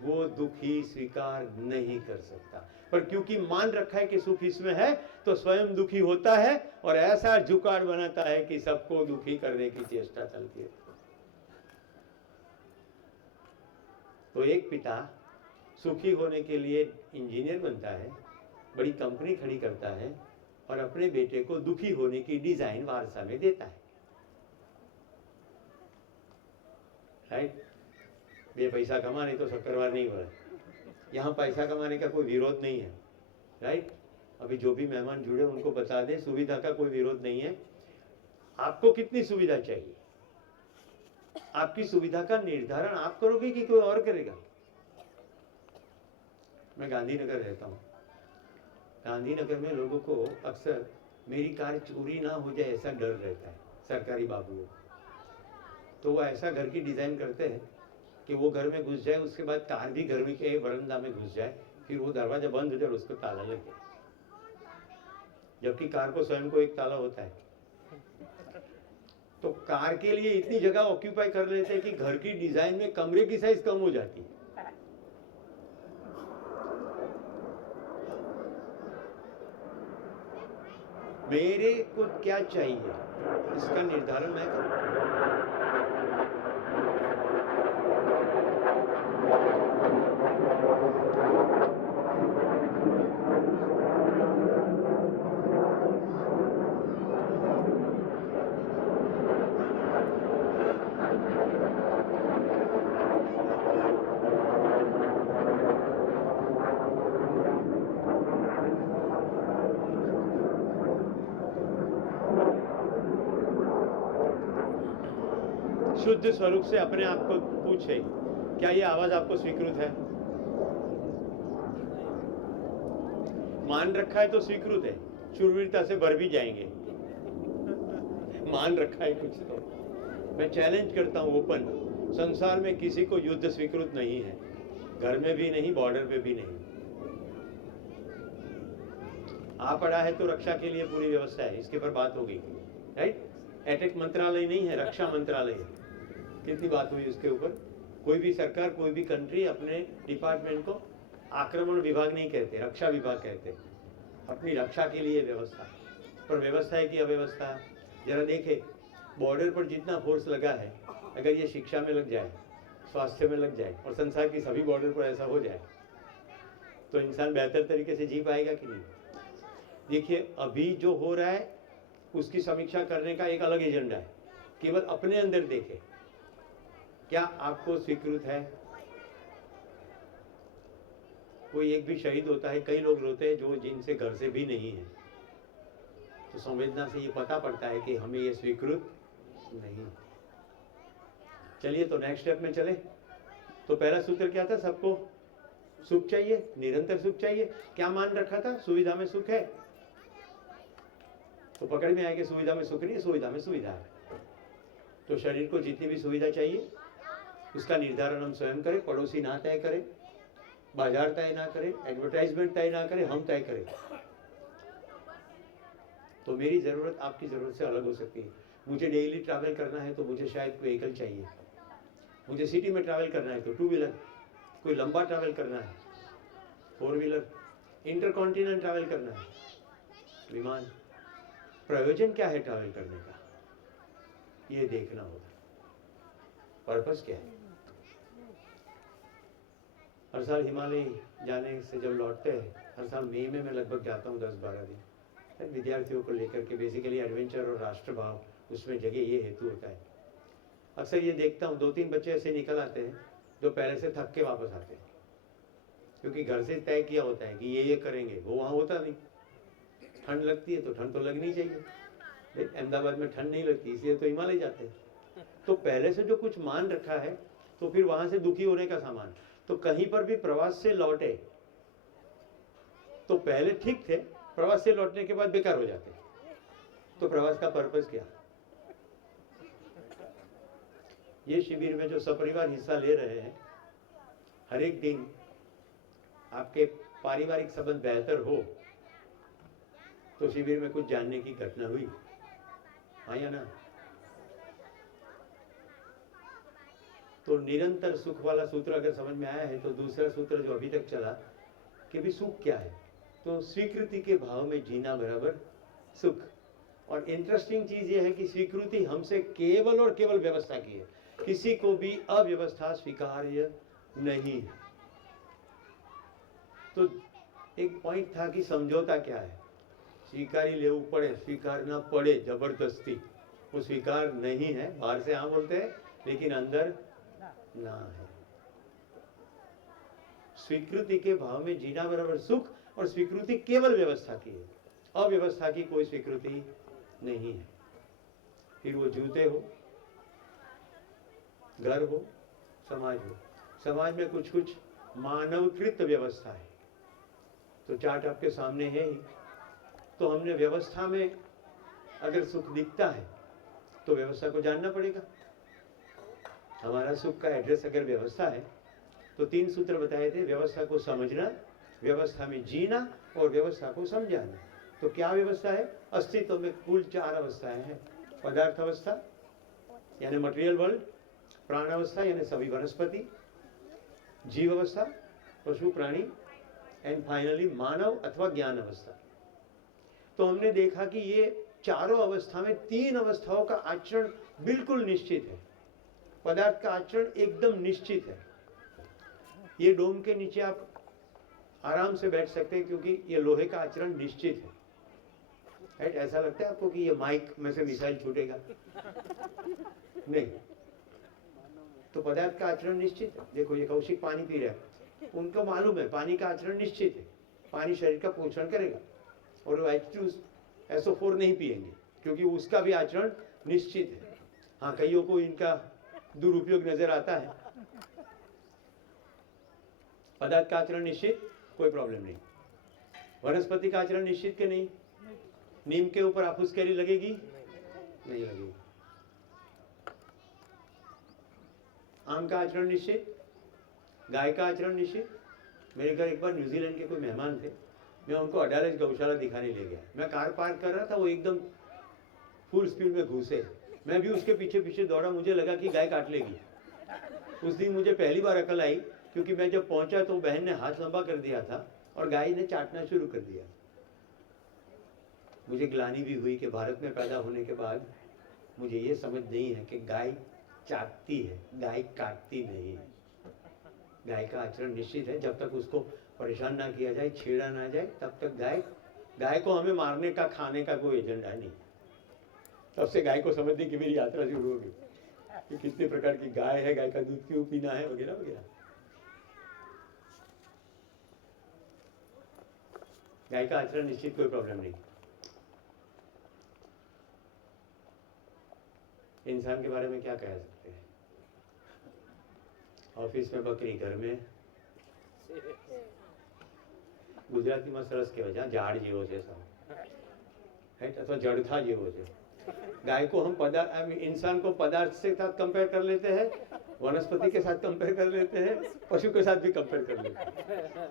वो दुखी स्वीकार नहीं कर सकता, पर क्योंकि मान रखा है कि सुख इसमें है तो स्वयं दुखी होता है और ऐसा जुगाड़ बनाता है कि सबको दुखी करने की चेष्टा चलती है। तो एक पिता सुखी होने के लिए इंजीनियर बनता है, बड़ी कंपनी खड़ी करता है और अपने बेटे को दुखी होने की डिजाइन वारसा में देता है। राइट? ये पैसा कमाने तो शक्करवार नहीं हो रहा है, यहाँ पैसा कमाने का कोई विरोध नहीं है। राइट? अभी जो भी मेहमान जुड़े उनको बता दें, सुविधा का कोई विरोध नहीं है। आपको कितनी सुविधा चाहिए, आपकी सुविधा का निर्धारण आप करोगे कि कोई और करेगा? मैं गांधीनगर रहता हूँ। गांधीनगर में लोगों को अक्सर मेरी कार चोरी ना हो जाए ऐसा डर रहता है, सरकारी बाबुओं। तो वो ऐसा घर की डिजाइन करते हैं कि वो घर में घुस जाए, उसके बाद कार भी घर में के बरंदा में घुस जाए, फिर वो दरवाजा बंद हो जाए और उसको ताला लगे, जबकि कार को स्वयं को एक ताला होता है। तो कार के लिए इतनी जगह ऑक्यूपाई कर लेते हैं कि घर की डिजाइन में कमरे की साइज कम हो जाती है। मेरे को क्या चाहिए इसका निर्धारण मैं करूं। शुद्ध स्वरूप से अपने आप को पूछे, क्या ये आवाज आपको स्वीकृत है? मान रखा है तो स्वीकृत है, शूरवीरता से भर भी जाएंगे। मान रखा है कुछ तो। मैं चैलेंज करता हूं ओपन, संसार में किसी को युद्ध स्वीकृत नहीं है, घर में भी नहीं, बॉर्डर पे भी नहीं। आ पड़ा है तो रक्षा के लिए पूरी व्यवस्था है, इसके पर बात होगी। राइट? अटैक मंत्रालय नहीं है, रक्षा मंत्रालय है। कितनी बात हुई उसके ऊपर। कोई भी सरकार, कोई भी कंट्री अपने डिपार्टमेंट को आक्रमण विभाग नहीं कहते, रक्षा विभाग कहते। अपनी रक्षा के लिए व्यवस्था, पर व्यवस्था है कि अव्यवस्था? जरा देखे, बॉर्डर पर जितना फोर्स लगा है, अगर ये शिक्षा में लग जाए, स्वास्थ्य में लग जाए और संसार की सभी बॉर्डर पर ऐसा हो जाए तो इंसान बेहतर तरीके से जी पाएगा कि नहीं? देखिए, अभी जो हो रहा है उसकी समीक्षा करने का एक अलग एजेंडा है। केवल अपने अंदर देखें, क्या आपको स्वीकृत है? कोई एक भी शहीद होता है, कई लोग रोते हैं जो जिनसे घर से भी नहीं है, तो संवेदना से ये पता पड़ता है कि हमें ये स्वीकृत नहीं। चलिए तो नेक्स्ट स्टेप में चले। तो पहला सूत्र क्या था? सबको सुख चाहिए, निरंतर सुख चाहिए। क्या मान रखा था? सुविधा में सुख है। तो पकड़ में आए कि सुविधा में सुख नहीं है, सुविधा में सुविधा है। तो शरीर को जितनी भी सुविधा चाहिए उसका निर्धारण हम स्वयं करें, पड़ोसी ना तय करें, बाजार तय ना करें, एडवर्टाइजमेंट तय ना करें, हम तय करें। तो मेरी जरूरत आपकी जरूरत से अलग हो सकती है। मुझे डेली ट्रैवल करना है तो मुझे शायद व्हीकल चाहिए। मुझे सिटी में ट्रैवल करना है तो 2 व्हीलर, कोई लंबा ट्रैवल करना है 4 व्हीलर, इंटरकॉन्टिनेंटल ट्रैवल करना है विमान। प्रयोजन क्या है ट्रैवल करने का, ये देखना होगा। पर्पस क्या है? हर साल हिमालय जाने से जब लौटते हैं, हर साल मई में मैं लगभग जाता हूँ 10-12 दिन विद्यार्थियों को लेकर के। बेसिकली एडवेंचर और राष्ट्रभाव उसमें जगह ये हेतु होता है। अक्सर ये देखता हूँ 2-3 बच्चे ऐसे निकल आते हैं जो पहले से थक के वापस आते हैं, क्योंकि घर से तय किया होता है कि ये करेंगे, वो वहाँ होता नहीं। ठंड लगती है तो ठंड तो लगनी चाहिए, लेकिन अहमदाबाद में ठंड नहीं लगती, इसलिए तो हिमालय जाते हैं। तो पहले से जो कुछ मान रखा है, तो फिर वहाँ से दुखी होने का सामान। तो कहीं पर भी प्रवास से लौटे तो पहले ठीक थे, प्रवास से लौटने के बाद बेकार हो जाते। तो प्रवास का पर्पस क्या? ये शिविर में जो सपरिवार हिस्सा ले रहे हैं, हर एक दिन आपके पारिवारिक संबंध बेहतर हो तो शिविर में कुछ जानने की घटना हुई, हाँ या ना? तो निरंतर सुख वाला सूत्र अगर समझ में आया है, तो दूसरा सूत्र जो अभी तक चला कि भी सुख क्या है, तो स्वीकृति के भाव में जीना बराबर सुख। और इंटरेस्टिंग चीज ये है कि स्वीकृति हमसे केवल और केवल व्यवस्था की है, किसी को भी अव्यवस्था स्वीकार्य नहीं है। तो एक पॉइंट था कि समझौता क्या है, स्वीकारी लेવું पड़े, स्वीकारना पड़े जबरदस्ती, वो स्वीकार नहीं है। बाहर से हाँ बोलते हैं लेकिन अंदर ना है। स्वीकृति के भाव में जीना बराबर सुख, और स्वीकृति केवल व्यवस्था की है, अव्यवस्था की कोई स्वीकृति नहीं है। फिर वो जूते हो, घर हो, समाज हो, समाज में कुछ कुछ मानवकृत व्यवस्था है। तो चार्ट आपके सामने है ही। तो हमने व्यवस्था में अगर सुख दिखता है तो व्यवस्था को जानना पड़ेगा। हमारा सुख का एड्रेस अगर व्यवस्था है तो 3 सूत्र बताए थे, व्यवस्था को समझना, व्यवस्था में जीना और व्यवस्था को समझाना। तो क्या व्यवस्था है? अस्तित्व में कुल 4 अवस्थाएं हैं। पदार्थ अवस्था यानी मटेरियल वर्ल्ड, प्राण अवस्था यानी सभी वनस्पति, जीव अवस्था पशु प्राणी, एंड फाइनली मानव अथवा ज्ञान अवस्था। तो हमने देखा कि ये चारों अवस्था में 3 अवस्थाओं का आचरण बिल्कुल निश्चित है। पदार्थ का आचरण एकदम निश्चित है। ये डोम के नीचे आप आराम से बैठ सकते हैं क्योंकि ये लोहे का आचरण निश्चित है। राइट? ऐसा लगता है आपको कि ये माइक में से मिसाइल छूटेगा? नहीं। तो पदार्थ का आचरण निश्चित है। देखो ये कौशिक पानी पी रहा है, उनको मालूम है पानी का आचरण निश्चित है, पानी शरीर का पोषण करेगा। और वो H2SO4 नहीं पिएंगे क्योंकि उसका भी आचरण निश्चित है। हाँ, कईयों को इनका दुरुपयोग नजर आता है। पदार्थ का आचरण निश्चित, कोई प्रॉब्लम नहीं। वनस्पति का आचरण निश्चित के नहीं? नीम के ऊपर आफूस कैरी लगेगी? नहीं लगेगी। आम का आचरण निश्चित, गाय का आचरण निश्चित। मेरे घर एक बार न्यूजीलैंड के कोई मेहमान थे, मैं उनको अडालज गौशाला दिखाने ले गया। मैं कार पार्क कर रहा था, वो एकदम फुल स्पीड में घुसे। मैं भी उसके पीछे पीछे दौड़ा, मुझे लगा कि गाय काट लेगी। उस दिन मुझे पहली बार अकल आई क्योंकि मैं जब पहुंचा तो बहन ने हाथ लंबा कर दिया था और गाय ने चाटना शुरू कर दिया। मुझे ग्लानि भी हुई कि भारत में पैदा होने के बाद मुझे ये समझ नहीं है कि गाय चाटती है, गाय काटती नहीं है। गाय का आचरण निश्चित है। जब तक उसको परेशान ना किया जाए, छेड़ा ना जाए, तब तक गाय को हमें मारने का, खाने का कोई एजेंडा नहीं। तब से गाय को समझने की मेरी यात्रा शुरू होगी कि कितने प्रकार की गाय है, गाय का दूध क्यों पीना है, वगैरह वगैरह। गाय का आचरण निश्चित, कोई प्रॉब्लम नहीं। इंसान के बारे में क्या कह सकते हैं? ऑफिस में बकरी, घर में ગુજરાતીમાં સરસ કહેવાય છે, ઝાડ જેવો છે સાવ, राइट? अथवा जड़खा जेવો છે। गाय को हम पदार्थ, इंसान को पदार्थ से साथ कंपेयर कर लेते हैं, वनस्पति के साथ कंपेयर कर लेते हैं, पशु के साथ भी कंपेयर कर लेते हैं।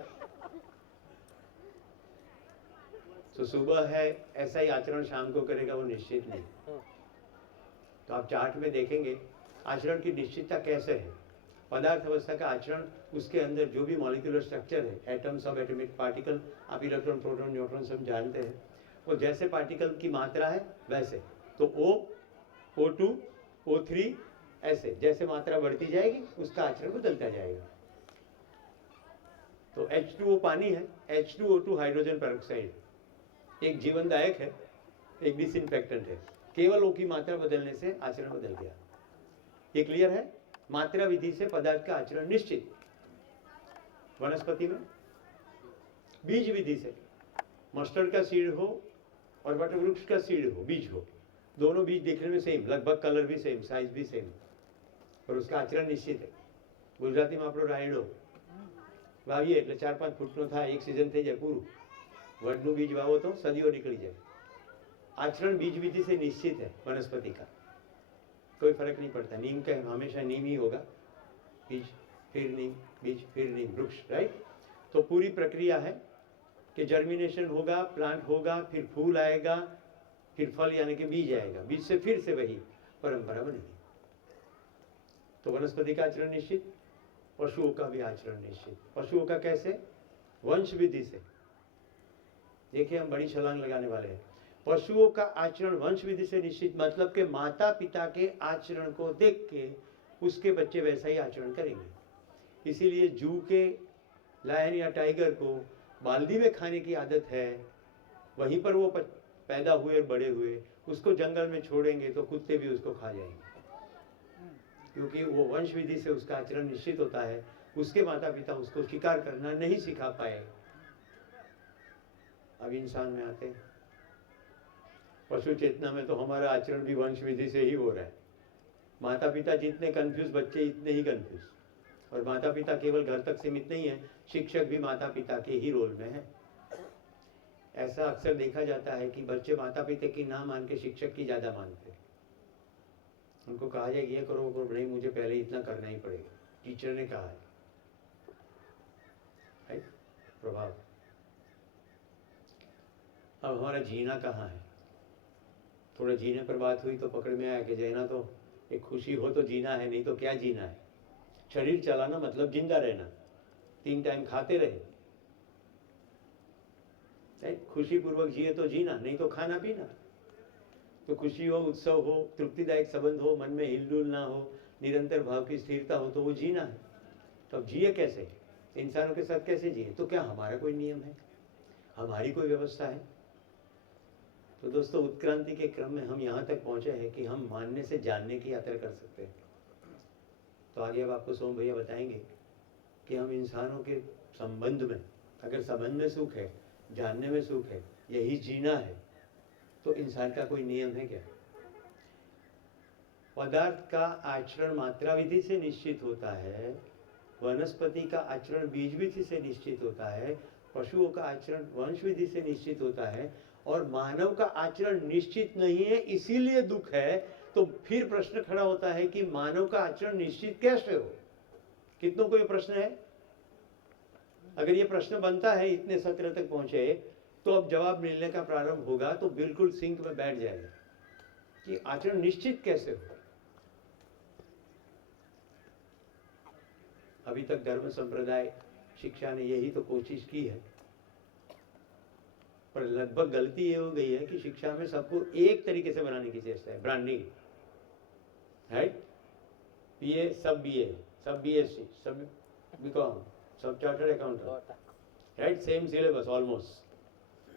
तो सुबह है ऐसा ही आचरण शाम को करेगा, वो निश्चित नहीं। तो आप चार्ट में देखेंगे आचरण की निश्चितता कैसे है। पदार्थ अवस्था का आचरण, उसके अंदर जो भी मॉलिक्यूलर स्ट्रक्चर है, एटम, सब एटॉमिक पार्टिकल, आप इलेक्ट्रॉन, प्रोटॉन, न्यूट्रॉन सब जानते हैं, वो जैसे पार्टिकल की मात्रा है वैसे। तो O, O2, O3 ऐसे जैसे मात्रा बढ़ती जाएगी उसका आचरण बदलता जाएगा। तो H2O पानी है, H2O2 हाइड्रोजन पेरोक्साइड एक जीवनदायक है, एक डिसइंफेक्टेंट है। केवल O की मात्रा बदलने से आचरण बदल गया। ये क्लियर है? मात्रा विधि से पदार्थ का आचरण निश्चित। वनस्पति में बीज विधि से, मस्टर्ड का सीड हो और वटवृक्ष का सीड हो, बीज हो, दोनों बीज देखने में सेम, लगभग कलर भी सेम, साइज भी सेम, पर उसका आचरण निश्चित है। ગુજરાતીમાં આપણો રાયડો વાવીએ એટલે 4-5 ફૂટનો થાય, એક સિઝન થઈ જાય પૂરું। વડનું બીજ વાવો તો સદીઓ નીકળી જાય। आचरण बीज विधि से निश्चित है वनस्पति का, कोई फर्क नहीं पड़ता। नीम का हमेशा नीम ही होगा, बीज फिर नीम, बीज फिर नीम, वृक्ष, राइट। तो पूरी प्रक्रिया है कि जर्मिनेशन होगा, प्लांट होगा, फिर फूल आएगा, फिर फल यानी कि बीज आएगा, बीज से फिर से वही परंपरा बनेगी। तो वनस्पति का आचरण निश्चित, पशुओं का भी आचरण निश्चित। पशुओं का कैसे? वंश विधि से। देखिए हम बड़ी छलांग लगाने वाले हैं। पशुओं का आचरण वंश विधि से निश्चित, मतलब कि माता पिता के आचरण को देख के उसके बच्चे वैसा ही आचरण करेंगे। इसीलिए जू के लायन या टाइगर को बाल्दी में खाने की आदत है, वहीं पर वो पैदा हुए और बड़े हुए, उसको जंगल में छोड़ेंगे तो कुत्ते भी उसको खा जाएंगे, क्योंकि वो वंश विधि से उसका आचरण निश्चित होता है। उसके माता पिता उसको शिकार करना नहीं सिखा पाए। अब इंसान में आते हैं, पशु चेतना में तो हमारा आचरण भी वंश विधि से ही हो रहा है। माता पिता जितने कंफ्यूज, बच्चे इतने ही कंफ्यूज। और माता पिता केवल घर तक सीमित नहीं है, शिक्षक भी माता पिता के ही रोल में है। ऐसा अक्सर देखा जाता है कि बच्चे माता पिता की ना मान के शिक्षक की ज्यादा मानते हैं। उनको कहा जाए ये करो करो, नहीं मुझे पहले इतना करना ही पड़ेगा, टीचर ने कहा है, राइट? प्रभाव। अब हमारा जीना कहाँ है? थोड़ा जीने पर बात हुई तो पकड़ में आया कि जीना तो एक खुशी हो तो जीना है, नहीं तो क्या जीना है। शरीर चलाना मतलब जिंदा रहना, 3 टाइम खाते रहे, खुशी पूर्वक जिए तो जीना, नहीं तो खाना पीना। तो खुशी हो, उत्सव हो, तृप्तिदायक संबंध हो, मन में हिलडुल ना हो, निरंतर भाव की स्थिरता हो, तो वो जीना है। तो अब जिए कैसे? इंसानों के साथ कैसे जिए? तो क्या हमारा कोई नियम है, हमारी कोई व्यवस्था है? तो दोस्तों, उत्क्रांति के क्रम में हम यहाँ तक पहुँचे हैं कि हम मानने से जानने की यात्रा कर सकते हैं। तो आगे अब आपको सोम भैया बताएंगे कि हम इंसानों के संबंध में, अगर संबंध में सुख है, जानने में सुख है, यही जीना है, तो इंसान का कोई नियम है क्या? पदार्थ का आचरण मात्रा विधि से निश्चित होता है, वनस्पति का आचरण बीज विधि से निश्चित होता है, पशुओं का आचरण वंश विधि से निश्चित होता है, और मानव का आचरण निश्चित नहीं है, इसीलिए दुख है। तो फिर प्रश्न खड़ा होता है कि मानव का आचरण निश्चित कैसे हो? कितनों को ये प्रश्न है? अगर ये प्रश्न बनता है, इतने सत्र तक पहुंचे, तो अब जवाब मिलने का प्रारंभ होगा, तो बिल्कुल सिंक में बैठ जाएगा कि आचरण निश्चित कैसे हो। अभी तक धर्म संप्रदाय शिक्षा ने यही तो कोशिश की है, पर लगभग गलती ये हो गई है कि शिक्षा में सबको एक तरीके से बनाने की चेष्टा है, ब्रांडिंग, राइट? बीए सब बीए, सब बीएससी, सब बीकॉम, सब chartered accountant, right? Same syllabus almost.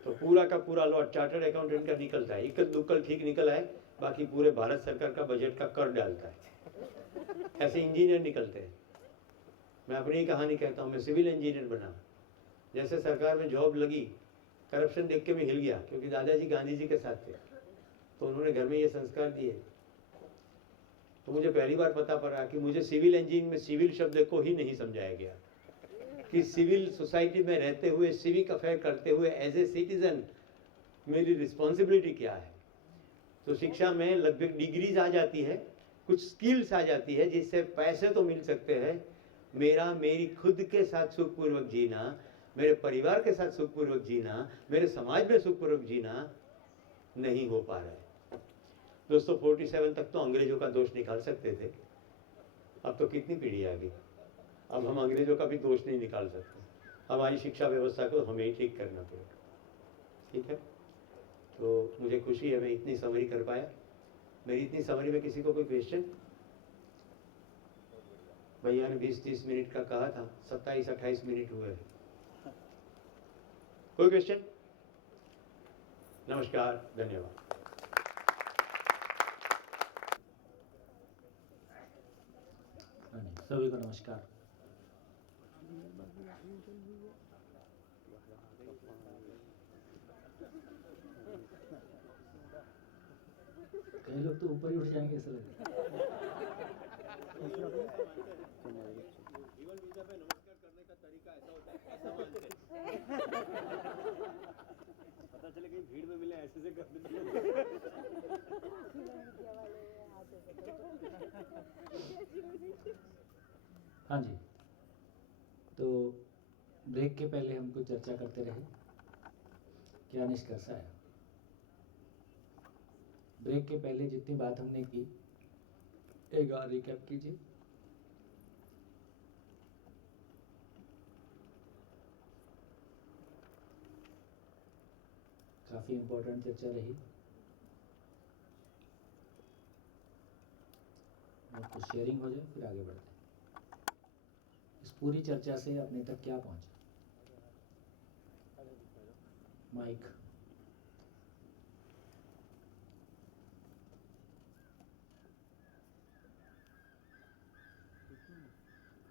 तो पूरा का पूरा लॉट चार्टर्ड अकाउंटेंट का निकलता है, एक दुक्कल ठीक निकल आए, बाकी पूरे भारत सरकार का बजट का कर डालता है। ऐसे इंजीनियर निकलते हैं। मैं अपनी ही कहानी कहता हूँ, मैं सिविल इंजीनियर बना, जैसे सरकार में जॉब लगी, करप्शन देख के मैं हिल गया, क्योंकि दादाजी गांधी जी के साथ थे, तो उन्होंने घर में ये संस्कार दिए। तो मुझे पहली बार पता पड़ा कि मुझे सिविल इंजीनियरिंग में सिविल शब्द को ही नहीं समझाया गया कि सिविल सोसाइटी में रहते हुए, सिविक अफेयर करते हुए, एज ए सिटीजन मेरी रिस्पॉन्सिबिलिटी क्या है। तो शिक्षा में लगभग डिग्रीज आ जाती है, कुछ स्किल्स आ जाती है, जिससे पैसे तो मिल सकते हैं, मेरी खुद के साथ सुखपूर्वक जीना, मेरे परिवार के साथ सुखपूर्वक जीना, मेरे समाज में सुखपूर्वक जीना नहीं हो पा रहा है। दोस्तों, 47 तक तो अंग्रेजों का दोष निकाल सकते थे, अब तो कितनी पीढ़ी आ गई, अब हम अंग्रेजों का भी दोष नहीं निकाल सकते। हमारी शिक्षा व्यवस्था को हमें ही ठीक करना पड़ेगा, ठीक है? तो मुझे खुशी है मैं इतनी समरी कर पाया। मेरी इतनी समरी में किसी को कोई क्वेश्चन? भैया ने 20-30 मिनट का कहा था, 27-28 मिनट हुए। कोई क्वेश्चन? नमस्कार, धन्यवाद। सभी को नमस्कार। कई लोग तो ऊपर ही उठ जाएंगे ऐसा लगता है। जीवन वीजा पे नमस्कार करने का तरीका ऐसा होता है, ऐसा मानते हैं। पता चले कहीं भीड़ में मिले ऐसे से कर देते। हाँ जी, तो ब्रेक के पहले हम कुछ चर्चा करते रहे, क्या निष्कर्ष आया। ब्रेक के पहले जितनी बात हमने की एक बार रिकैप कीजिए। काफी इंपॉर्टेंट चर्चा रही और कुछ शेयरिंग हो जाए फिर आगे बढ़ते हैं। इस पूरी चर्चा से अपने तक क्या पहुंचा? माइक।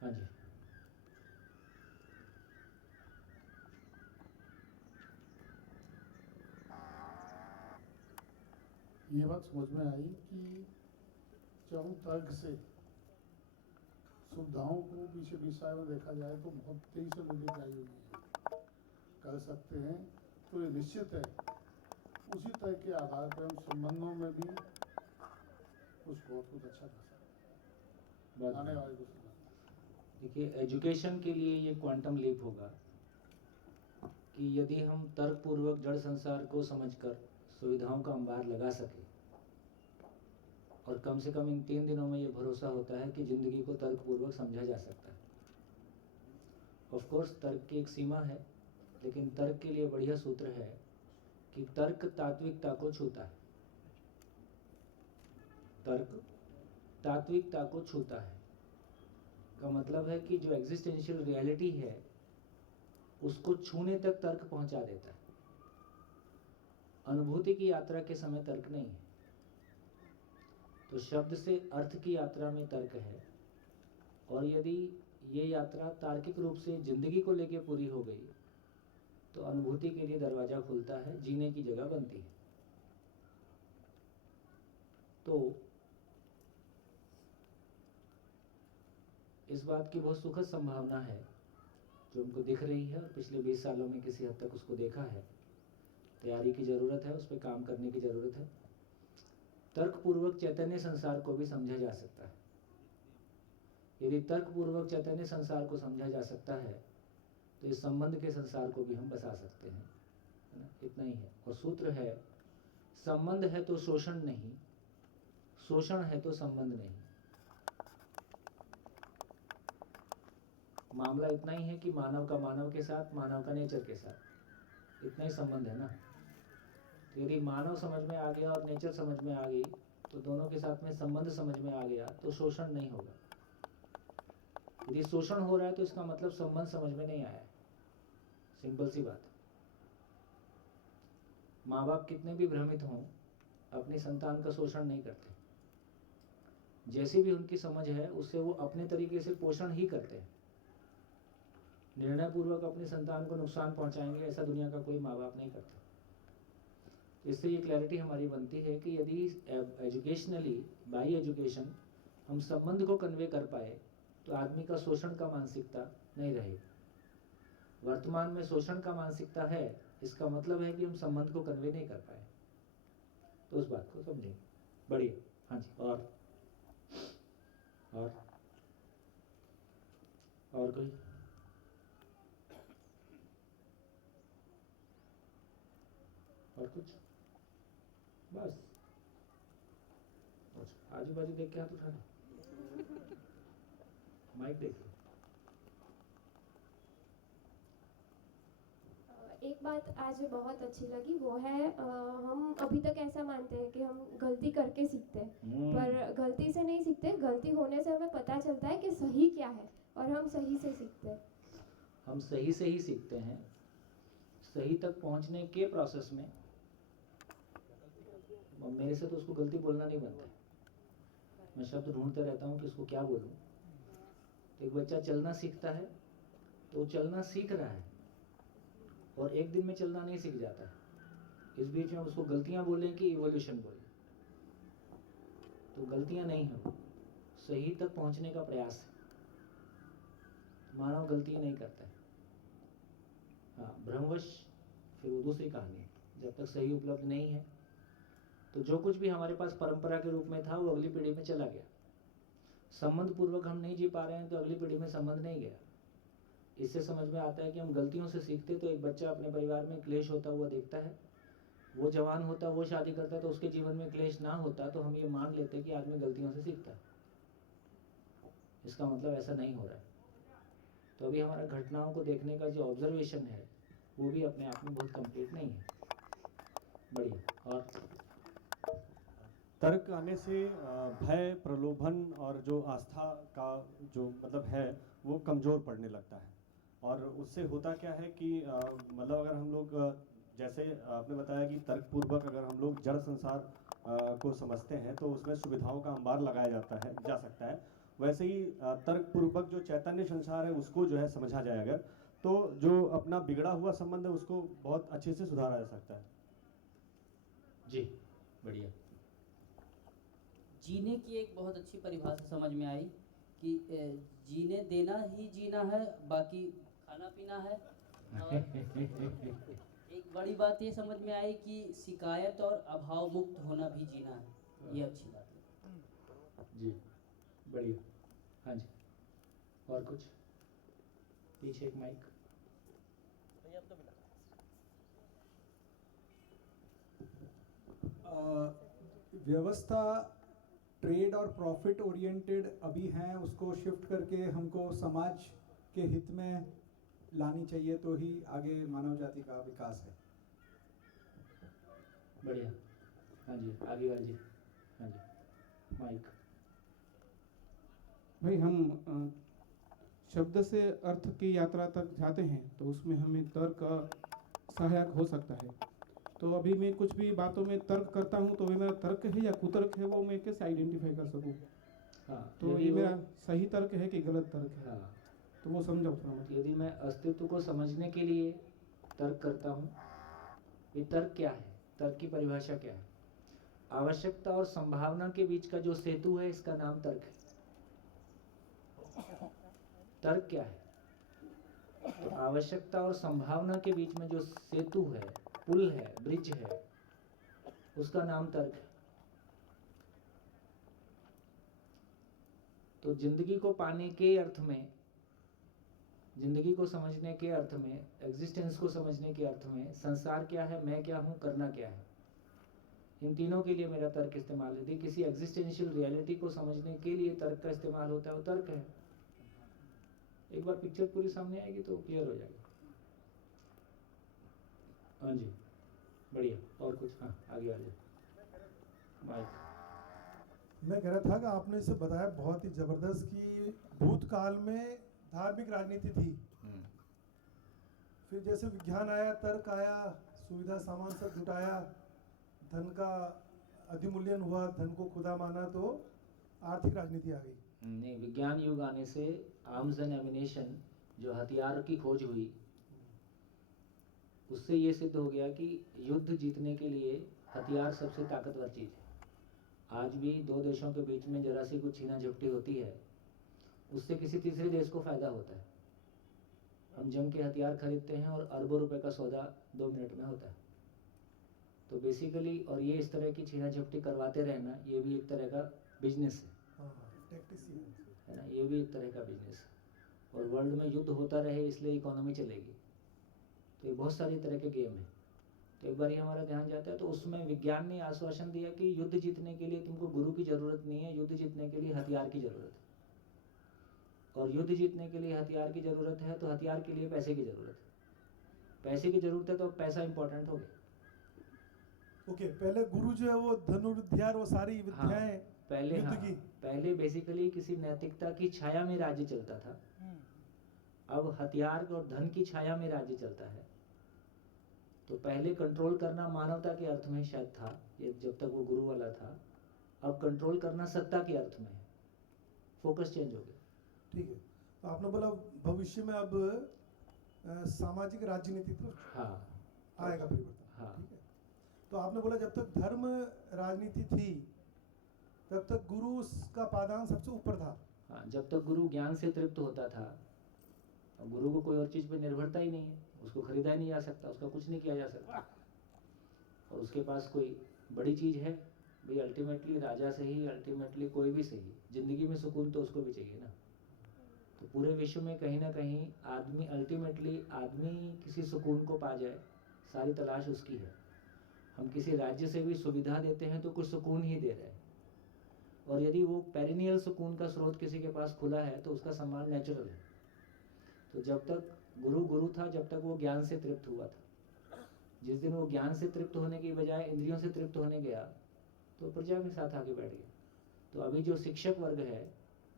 हाँ जी, ये बात समझ में आई कि जब हम तर्क से सुविधाओं को पीछे विषय में देखा जाए तो बहुत तेजी से मल्टीप्लाई हुई है, कर सकते हैं। तो ये निश्चित है उसी तरह के आधार पर हम संबंधों में भी बहुत अच्छा कर सकते हैं आने वाले कुछ समय। देखिए, एजुकेशन के लिए ये क्वांटम लीप होगा कि यदि हम तर्कपूर्वक जड़ संसार को समझकर सुविधाओं का अंबार लगा सके, और कम से कम इन 3 दिनों में ये भरोसा होता है कि जिंदगी को तर्कपूर्वक समझा जा सकता है। ऑफ कोर्स तर्क की एक सीमा है, लेकिन तर्क के लिए बढ़िया सूत्र है कि तर्क तात्विकता को छूता है। तर्क तात्विकता को छूता है का मतलब है कि जो एग्जिस्टेंशियल रियलिटी है उसको छूने तक तर्क पहुंचा देता है। अनुभूति की यात्रा के समय तर्क नहीं है। तो शब्द से अर्थ की यात्रा में तर्क है, और यदि ये यात्रा तार्किक रूप से जिंदगी को लेकर पूरी हो गई तो अनुभूति के लिए दरवाजा खुलता है, जीने की जगह बनती है। तो इस बात की बहुत सुखद संभावना है जो हमको दिख रही है, और पिछले 20 सालों में किसी हद तक उसको देखा है। तैयारी की जरूरत है, उस पर काम करने की जरूरत है। तर्कपूर्वक चैतन्य संसार को भी समझा जा सकता है। यदि तर्कपूर्वक चैतन्य संसार को समझा जा सकता है तो इस संबंध के संसार को भी हम बसा सकते हैं, है ना? इतना ही है। और सूत्र है, संबंध है तो शोषण नहीं, शोषण है तो संबंध नहीं। मामला इतना ही है कि मानव का मानव के साथ, मानव का नेचर के साथ, इतना ही संबंध है ना। तो यदि मानव समझ में आ गया और नेचर समझ में आ गई तो दोनों के साथ में संबंध समझ में आ गया तो शोषण नहीं होगा। यदि शोषण हो रहा है तो इसका मतलब संबंध समझ में नहीं आया है। सिंपल सी बात। माँ बाप कितने भी भ्रमित हों अपनी संतान का शोषण नहीं करते। जैसी भी उनकी समझ है उससे वो अपने तरीके से पोषण ही करते हैं। निर्णय पूर्वक अपनी संतान को नुकसान पहुंचाएंगे ऐसा दुनिया का कोई माँ बाप नहीं करता। इससे ये क्लैरिटी हमारी बनती है कि यदि एजुकेशनली बाई एजुकेशन हम संबंध को कन्वे कर पाए तो आदमी का शोषण का मानसिकता नहीं रहेगी। वर्तमान में शोषण का मानसिकता है, इसका मतलब है कि हम संबंध को कन्वे नहीं कर पाए। तो उस बात को समझें। बढ़िया। हाँ जी। और कोई? और कुछ? बस आजू बाजू देख के हाथ उठाना, माइक देखिए। एक बात आज बहुत अच्छी लगी, वो है हम अभी तक ऐसा मानते हैं कि हम गलती करके सीखते हैं, पर गलती से नहीं सीखते। गलती होने से हमें पता चलता है कि सही क्या है और हम सही से सीखते हैं। हम सही से ही सीखते हैं। सही तक पहुंचने के प्रोसेस में मेरे से तो उसको गलती बोलना नहीं बनता है। मैं शब्द ढूंढते रहता हूँ कि उसको क्या बोलूँ, तो एक बच्चा चलना सीखता है तो चलना सीख रहा है और एक दिन में चलना नहीं सीख जाता है। इस बीच में उसको गलतियां बोलें कि इवोल्यूशन बोलें, तो गलतियां नहीं है, सही तक पहुंचने का प्रयास है। मानव गलती नहीं करता है, हाँ भ्रमवश फिर वो दूसरी कहानी है। जब तक सही उपलब्ध नहीं है तो जो कुछ भी हमारे पास परंपरा के रूप में था वो अगली पीढ़ी में चला गया। संबंध पूर्वक हम नहीं जी पा रहे हैं तो अगली पीढ़ी में संबंध नहीं गया। इससे समझ में आता है कि हम गलतियों से सीखते। तो एक बच्चा अपने परिवार में क्लेश होता हुआ देखता है, वो जवान होता, वो शादी करता, तो उसके जीवन में क्लेश ना होता तो हम ये मान लेते कि आदमी गलतियों से सीखता है। इसका मतलब ऐसा नहीं हो रहा है। तो अभी हमारा घटनाओं को देखने का जो ऑब्जर्वेशन है वो भी अपने आप में बहुत कंप्लीट नहीं है। बढ़िया। और तर्क आने से भय, प्रलोभन और जो आस्था का जो मतलब है वो कमज़ोर पड़ने लगता है। और उससे होता क्या है कि मतलब अगर हम लोग जैसे आपने बताया कि तर्कपूर्वक अगर हम लोग जड़ संसार को समझते हैं तो उसमें सुविधाओं का अंबार लगाया जा सकता है। वैसे ही तर्कपूर्वक जो चैतन्य संसार है उसको जो है समझा जाए अगर, तो जो अपना बिगड़ा हुआ संबंध है उसको बहुत अच्छे से सुधारा जा सकता है। जी बढ़िया। जीने की एक बहुत अच्छी परिभाषा समझ में आई कि जीने देना ही जीना है, बाकी खाना पीना है। और एक बड़ी बात ये समझ में आई कि शिकायत और अभाव मुक्त होना भी जीना है। ये अच्छी बात है जी बढ़िया। हाँ जी, और कुछ? पीछे एक माइक। व्यवस्था ट्रेड और प्रॉफिट ओरिएंटेड अभी हैं, उसको शिफ्ट करके हमको समाज के हित में लानी चाहिए, तो ही आगे मानव जाति का विकास है। बढ़िया। हाँ जी, आगे वाले जी। हाँ जी, माइक। भाई हम शब्द से अर्थ की यात्रा तक जाते हैं तो उसमें हमें तर्क सहायक हो सकता है। तो अभी मैं कुछ भी बातों में तर्क करता हूँ तो वे मेरा तर्क है या कुतर्क है वो मैं कैसे आइडेंटिफाई कर सकूँ? हाँ, तो ये मेरा सही तर्क है कि गलत तर्क है? हाँ, तो वो समझाओ थोड़ा। यदि मैं अस्तित्व को समझने के लिए तर्क करता हूँ, ये तर्क क्या है? तर्क की परिभाषा क्या है? आवश्यकता और संभावना के बीच का जो सेतु है इसका नाम तर्क है। तर्क क्या है? तो आवश्यकता और संभावना के बीच में जो सेतु है, पुल है, ब्रिज है, उसका नाम तर्क है। तो जिंदगी को पाने के अर्थ में, जिंदगी को समझने के अर्थ में, एग्जिस्टेंस को समझने के अर्थ में, संसार क्या है, मैं क्या हूं, करना क्या है, इन तीनों के लिए मेरा तर्क इस्तेमाल है। यदि किसी एग्जिस्टेंशियल रियलिटी को समझने के लिए तर्क का इस्तेमाल होता है वो तर्क है। एक बार पिक्चर पूरी सामने आएगी तो क्लियर हो जाएगा। हाँ जी, बढ़िया। और कुछ? हाँ, आगे आ जाए माइक। मैं कह रहा था कि आपने इसे बताया बहुत ही जबरदस्त कि भूतकाल में धार्मिक राजनीति थी, फिर जैसे विज्ञान आया, तर्क आया, सुविधा सामान सब जुटाया, धन का अधिमूल्यन हुआ, धन को खुदा माना, तो आर्थिक राजनीति आ गई। नहीं, विज्ञान युग आने से आर्म्स एंड एमिनेशन, जो हथियार की खोज हुई, उससे ये सिद्ध हो गया कि युद्ध जीतने के लिए हथियार सबसे ताकतवर चीज़ है। आज भी दो देशों के बीच में जरा सी कुछ छीना झपटी होती है, उससे किसी तीसरे देश को फायदा होता है। हम जंग के हथियार खरीदते हैं और अरबों रुपए का सौदा 2 मिनट में होता है। तो बेसिकली, और ये इस तरह की छीना झपटी करवाते रहना, ये भी एक तरह का बिजनेस है ना, ये भी एक तरह का बिजनेस है। और वर्ल्ड में युद्ध होता रहे इसलिए इकोनॉमी चलेगी। तो ये बहुत सारी तरह के गेम है। तो एक बार ये हमारा ध्यान जाता है, तो उसमें विज्ञान ने आश्वासन दिया कि युद्ध जीतने के लिए तुमको गुरु की जरूरत नहीं है, युद्ध जीतने के लिए हथियार की जरूरत है। और युद्ध जीतने के लिए हथियार की जरूरत है तो हथियार के लिए पैसे की जरूरत है। पैसे की जरूरत है तो पैसा इंपॉर्टेंट हो गया। ओके, पहले गुरु जो है वो धनुर्विद्या, वो सारी विद्याएं पहले, युद्ध हाँ, की। पहले बेसिकली किसी नैतिकता की छाया में राज्य चलता था। अब हथियार और धन की छाया में राज्य चलता है। तो पहले कंट्रोल करना मानवता के अर्थ में शायद था, ये जब तक वो गुरु वाला था। अब कंट्रोल करना सत्ता के अर्थ में है। फोकस चेंज हो गया। ठीक है, तो आपने बोला भविष्य में अब सामाजिक राजनीति तो हाँ आएगा परिवर्तन, हाँ ठीक है। तो आपने बोला जब तक धर्म राजनीति थी तब तक गुरु का पादान सबसे ऊपर था। हाँ, जब तक गुरु ज्ञान से तृप्त होता था, गुरु को कोई और चीज़ पे निर्भरता ही नहीं है, उसको खरीदा ही नहीं जा सकता, उसका कुछ नहीं किया जा सकता, और उसके पास कोई बड़ी चीज़ है भाई, अल्टीमेटली राजा से ही, अल्टीमेटली कोई भी सही, जिंदगी में सुकून तो उसको भी चाहिए ना। तो पूरे विश्व में कहीं ना कहीं आदमी, अल्टीमेटली आदमी किसी सुकून को पा जाए, सारी तलाश उसकी है। हम किसी राज्य से भी सुविधा देते हैं तो कुछ सुकून ही दे रहे हैं, और यदि वो पेरिनियल सुकून का स्रोत किसी के पास खुला है तो उसका सम्मान नेचुरल है। तो जब तक गुरु गुरु था, जब तक वो ज्ञान से तृप्त हुआ था। जिस दिन वो ज्ञान से तृप्त होने की बजाय इंद्रियों से तृप्त होने गया तो प्रजा के साथ आके बैठ गया। तो अभी जो शिक्षक वर्ग है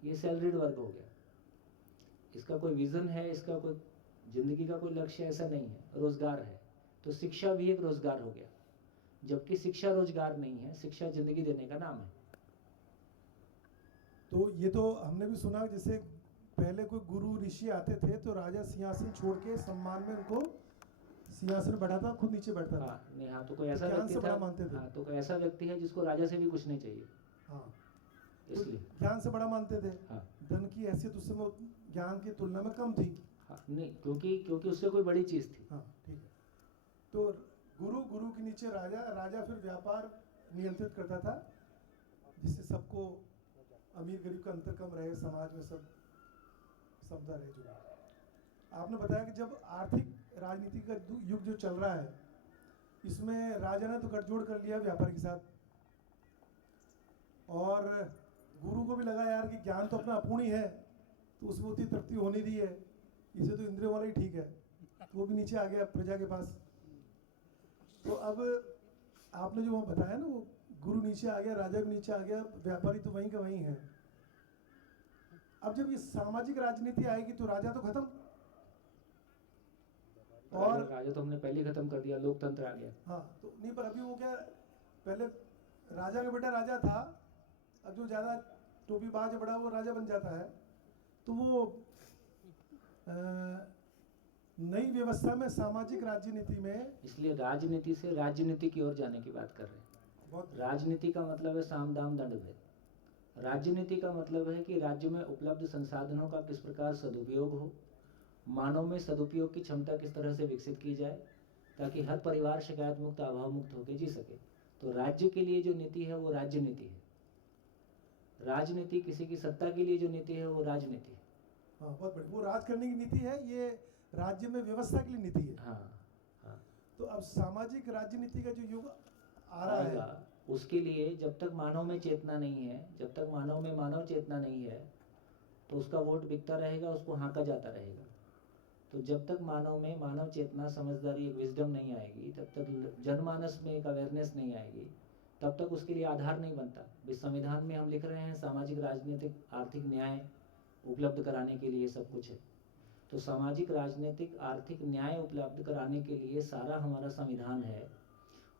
ये सैलरीड वर्ग हो गया, इसका कोई विजन है, इसका कोई जिंदगी का कोई लक्ष्य ऐसा नहीं है, रोजगार है। तो शिक्षा भी एक रोजगार हो गया, जबकि शिक्षा रोजगार नहीं है, शिक्षा जिंदगी देने का नाम है। तो ये तो हमने भी सुना, जैसे पहले कोई गुरु ऋषि आते थे तो राजा सिंहासन छोड़ के सम्मान में उनको सिंहासन बैठाता, खुद नीचे बैठता था। हाँ नहीं, हाँ तो कोई ऐसा ज्ञान व्यक्ति से बड़ा था, मानते थे। हाँ तो कोई ऐसा व्यक्ति है जिसको राजा से भी कुछ नहीं चाहिए, हाँ, इसलिए ज्ञान से बड़ा मानते थे। हाँ धन की हैसियत उस समय ज्ञान की तुलना में कम थी। हाँ नहीं, क्योंकि उससे कोई बड़ी चीज़ थी। हाँ ठीक है। तो गुरु के नीचे राजा फिर व्यापार नियंत्रित करता था, जिससे सबको अमीर गरीब का अंतर कम रहे, समाज में सब समता रहे। जो आपने बताया कि जब आर्थिक राजनीति का युग जो चल रहा है, इसमें राजा ने तो गठजोड़ कर लिया व्यापारी के साथ, और गुरु को भी लगा यार कि ज्ञान तो अपना अपूर्ण ही है, तो उसमें उतनी तृप्ति होनी दी है, इसे तो इंद्रियों वाला ही ठीक है, तो वो भी नीचे आ गया प्रजा के पास। तो अब आपने जो वहाँ बताया ना, वो गुरु नीचे आ गया, राजा भी नीचे आ गया, व्यापारी तो वहीं का वहीं है। अब जब ये सामाजिक राजनीति आएगी तो राजा तो खत्म, और राजा तो हमने पहले ही खत्म कर दिया, लोकतंत्र आ गया। हाँ तो नहीं, पर अभी वो क्या, पहले राजा का बेटा राजा था, अब जो ज्यादा टोपी बाज बड़ा वो राजा बन जाता है। तो वो नई व्यवस्था में सामाजिक राजनीति में, इसलिए राजनीति से राजनीति की ओर जाने की बात कर रहे हैं। राजनीति का मतलब है साम दाम दंड भेद। राजनीति का मतलब है कि राज्य में उपलब्ध संसाधनों का किस प्रकार सदुपयोग हो, मानव में सदुपयोग की क्षमता किस तरह से विकसित की जाए, ताकि हर परिवार शिकायत मुक्त, अभाव मुक्त होकर जी सके। तो राज्य के लिए जो नीति है वो राज्य नीति है, राजनीति किसी की सत्ता के लिए जो नीति है वो राजनीति है। हाँ बहुत बढ़िया, वो राज करने की नीति है, ये राज्य में व्यवस्था के लिए नीति है। हाँ हाँ। तो अब सामाजिक राजनीति का जो युग आ रहा है, उसके लिए जब तक मानव में चेतना नहीं है, जब तक मानव में मानव चेतना नहीं है, तो उसका वोट बिकता रहेगा, उसको हाँका जाता रहेगा। तो जब तक मानव में मानव चेतना, समझदारी, एक विजडम नहीं आएगी, तब तक जनमानस में एक अवेयरनेस नहीं आएगी, तब तक उसके लिए आधार नहीं बनता। इस संविधान में हम लिख रहे हैं सामाजिक, राजनीतिक, आर्थिक न्याय उपलब्ध कराने के लिए सब कुछ है। तो सामाजिक, राजनीतिक, आर्थिक न्याय उपलब्ध कराने के लिए सारा हमारा संविधान है,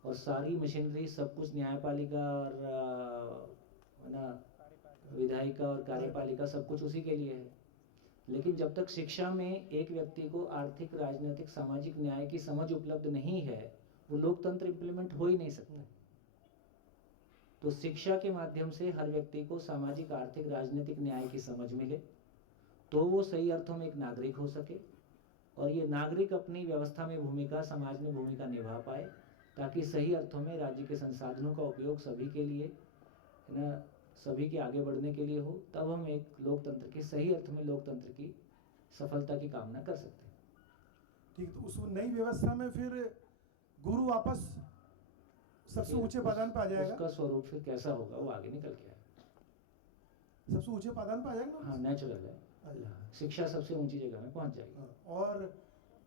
और सारी मशीनरी, सब कुछ, न्यायपालिका और ना विधायिका और कार्यपालिका, सब कुछ उसी के लिए है। लेकिन जब तक शिक्षा में एक व्यक्ति को आर्थिक, राजनीतिक, सामाजिक न्याय की समझ उपलब्ध नहीं है, वो लोकतंत्र इम्प्लीमेंट हो ही नहीं सकता। तो शिक्षा के माध्यम से हर व्यक्ति को सामाजिक, आर्थिक, राजनीतिक न्याय की समझ मिले, तो वो सही अर्थों में एक नागरिक हो सके, और ये नागरिक अपनी व्यवस्था में भूमिका, समाज में भूमिका निभा पाए, ताकि सही अर्थों में राज्य के संसाधनों का उपयोग सभी के लिए, है ना, सभी के आगे बढ़ने के लिए हो। तब हम एक लोकतंत्र के, सही अर्थ में लोकतंत्र की सफलता की कामना कर सकते हैं। ठीक, तो उस नई व्यवस्था में फिर गुरु वापस सबसे ऊंचे पादान पे आ जाएगा। उसका स्वरूप फिर कैसा होगा वो आगे निकल के आएगा। सबसे ऊंचे पादान पे आ जाएगा। हाँ नेचुरल है, शिक्षा सबसे ऊंची जगह में पहुंच जाएगी। और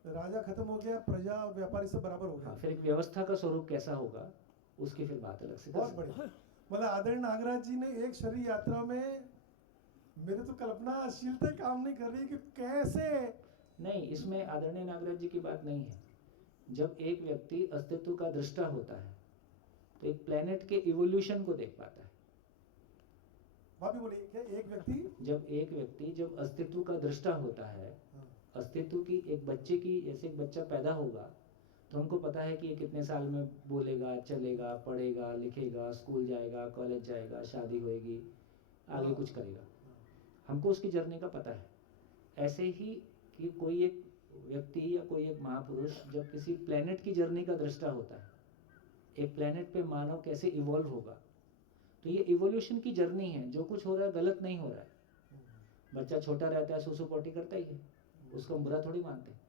राजा खत्म हो गया, प्रजा और व्यापारी सब बराबर हो गया। हाँ, फिर एक व्यवस्था का स्वरूप कैसा होगा उसकी फिर बात अलग से। बहुत बढ़िया। मतलब आदरणीय नागराज जी ने एक शरीर यात्रा में, मेरे तो कल्पनाशीलता काम नहीं कर रही कि कैसे। नहीं, इसमें आदरणीय नागराज जी की बात नहीं है। जब एक व्यक्ति अस्तित्व का दृष्टा होता है तो एक प्लेनेट के इवोल्यूशन को देख पाता है। भाभी बोलिए क्या एक व्यक्ति जब अस्तित्व का दृष्टा होता है, अस्तित्व की एक बच्चे की, जैसे एक बच्चा पैदा होगा तो हमको पता है कि ये कितने साल में बोलेगा, चलेगा, पढ़ेगा, लिखेगा, स्कूल जाएगा, कॉलेज जाएगा, शादी होएगी, आगे कुछ करेगा, हमको उसकी जर्नी का पता है। ऐसे ही कि कोई एक व्यक्ति या कोई एक महापुरुष जब किसी प्लेनेट की जर्नी का दृष्टा होता है, एक प्लेनेट पे मानव कैसे इवॉल्व होगा, तो ये इवोल्यूशन की जर्नी है। जो कुछ हो रहा है गलत नहीं हो रहा है। बच्चा छोटा रहता है, सुसु पोटी करता ही है, उसको हम बुरा थोड़ी मानते हैं।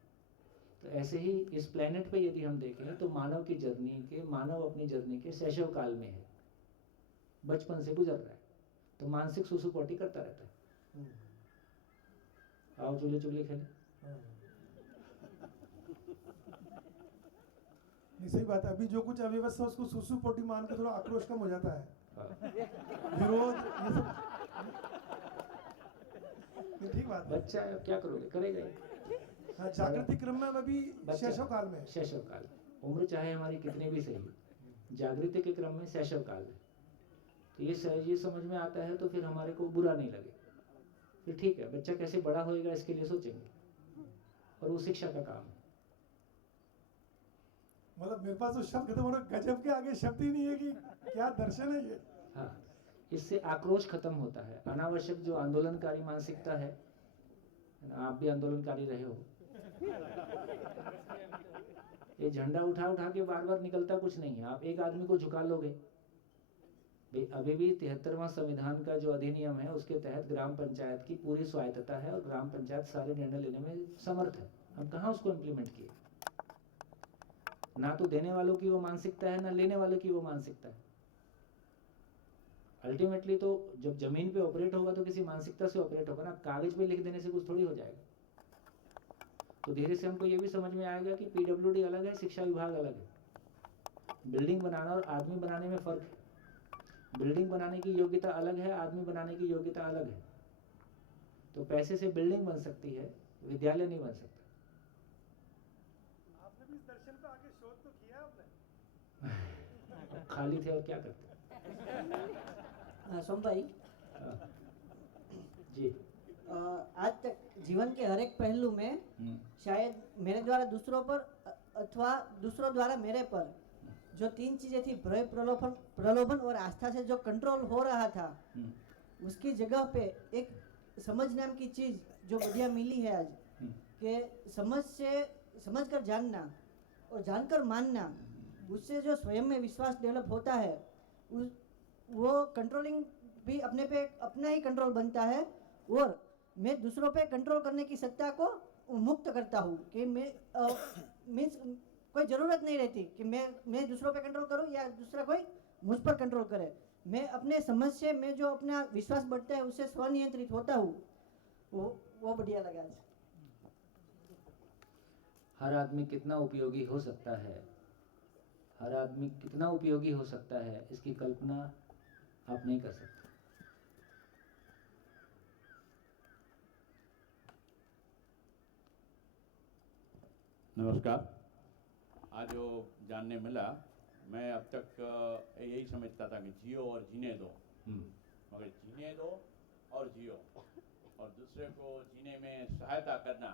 तो ऐसे ही इस प्लेनेट पे यदि हम देखें तो मानव अपनी जर्नी के शैशव काल में है, बचपन से गुजर रहा है, तो मानसिक सुसु पोटी करता रहता है। आओ चुगली चुगली खेले। नहीं सही बात है। अभी जो कुछ अव्यवस्था उसको सुसु पोटी मान के थोड़ा आक्रोश कम हो जाता है, विरोध ये सब। नहीं, ठीक बात है। बच्चा क्या करोगे, करेगा ही। हाँ, जागृति क्रम में अभी शैशव काल में, शैशव काल, उम्र चाहे हमारी कितनी भी सही, जागृति के क्रम में शैशव काल है। तो ये समझ में आता है तो फिर हमारे को बुरा नहीं लगे, फिर ठीक है, बच्चा कैसे बड़ा होएगा इसके लिए सोचेंगे, और वो शिक्षा का काम है। मतलब मेरे पास तो शब्द खत्म हो रहा, गजब के आगे शब्द ही नहीं है कि क्या दर्शन है ये। हाँ, इससे आक्रोश खत्म होता है। अनावश्यक जो आंदोलनकारी मानसिकता है, आप भी आंदोलनकारी रहे हो, ये झंडा उठा उठा के बार बार निकलता कुछ नहीं है। आप एक आदमी को झुका लोगे, अभी भी 73वां संविधान का जो अधिनियम है उसके तहत ग्राम पंचायत की पूरी स्वायत्तता है और ग्राम पंचायत सारे निर्णय लेने में समर्थ है। हम कहाँ उसको इम्प्लीमेंट किए? ना तो देने वालों की वो मानसिकता है, ना लेने वालों की वो मानसिकता है। अल्टीमेटली तो जब जमीन पे ऑपरेट होगा तो किसी मानसिकता से ऑपरेट होगा ना, कागज पे लिख देने से कुछ थोड़ी हो जाएगा। तो धीरे से हमको ये भी समझ में आएगा कि पीडब्ल्यूडी अलग है, शिक्षा विभाग अलग है। बिल्डिंग बनाना और आदमी बनाने में फर्क है। बिल्डिंग बनाने की योग्यता अलग है, आदमी बनाने की योग्यता अलग है। तो पैसे से बिल्डिंग बन सकती है, विद्यालय नहीं बन सकता। आपने भी इस दर्शन पे आके शोध तो किया आपने? खाली थे और क्या करते। सोम भाई जी, आज तक जीवन के हर एक पहलू में शायद मेरे द्वारा दूसरों पर अथवा दूसरों द्वारा मेरे पर जो तीन चीजें थी, भय, प्रलोभन और आस्था से जो कंट्रोल हो रहा था, उसकी जगह पे एक समझ नाम की चीज जो बढ़िया मिली है आज, कि समझ कर जानना और जानकर मानना, उससे जो स्वयं में विश्वास डेवलप होता है, वो कंट्रोलिंग भी अपने पे अपना ही कंट्रोल बनता है, और मैं दूसरों पे कंट्रोल करने की सत्ता को मुक्त करता हूँ कि मैं मीन्स कोई ज़रूरत नहीं रहती कि मैं दूसरों पे कंट्रोल करूँ या दूसरा कोई मुझ पर कंट्रोल करे। मैं अपने समझ से मैं जो अपना विश्वास बढ़ता है उससे स्वनियंत्रित होता हूँ। वो बढ़िया लगा। हर आदमी कितना उपयोगी हो सकता है, हर आदमी कितना उपयोगी हो सकता है, इसकी कल्पना आप नहीं कर सकते। नमस्कार। आज जो जानने मिला, मैं अब तक यही समझता था कि जियो और जीने दो, मगर जीने दो और जियो, और दूसरे को जीने में सहायता करना,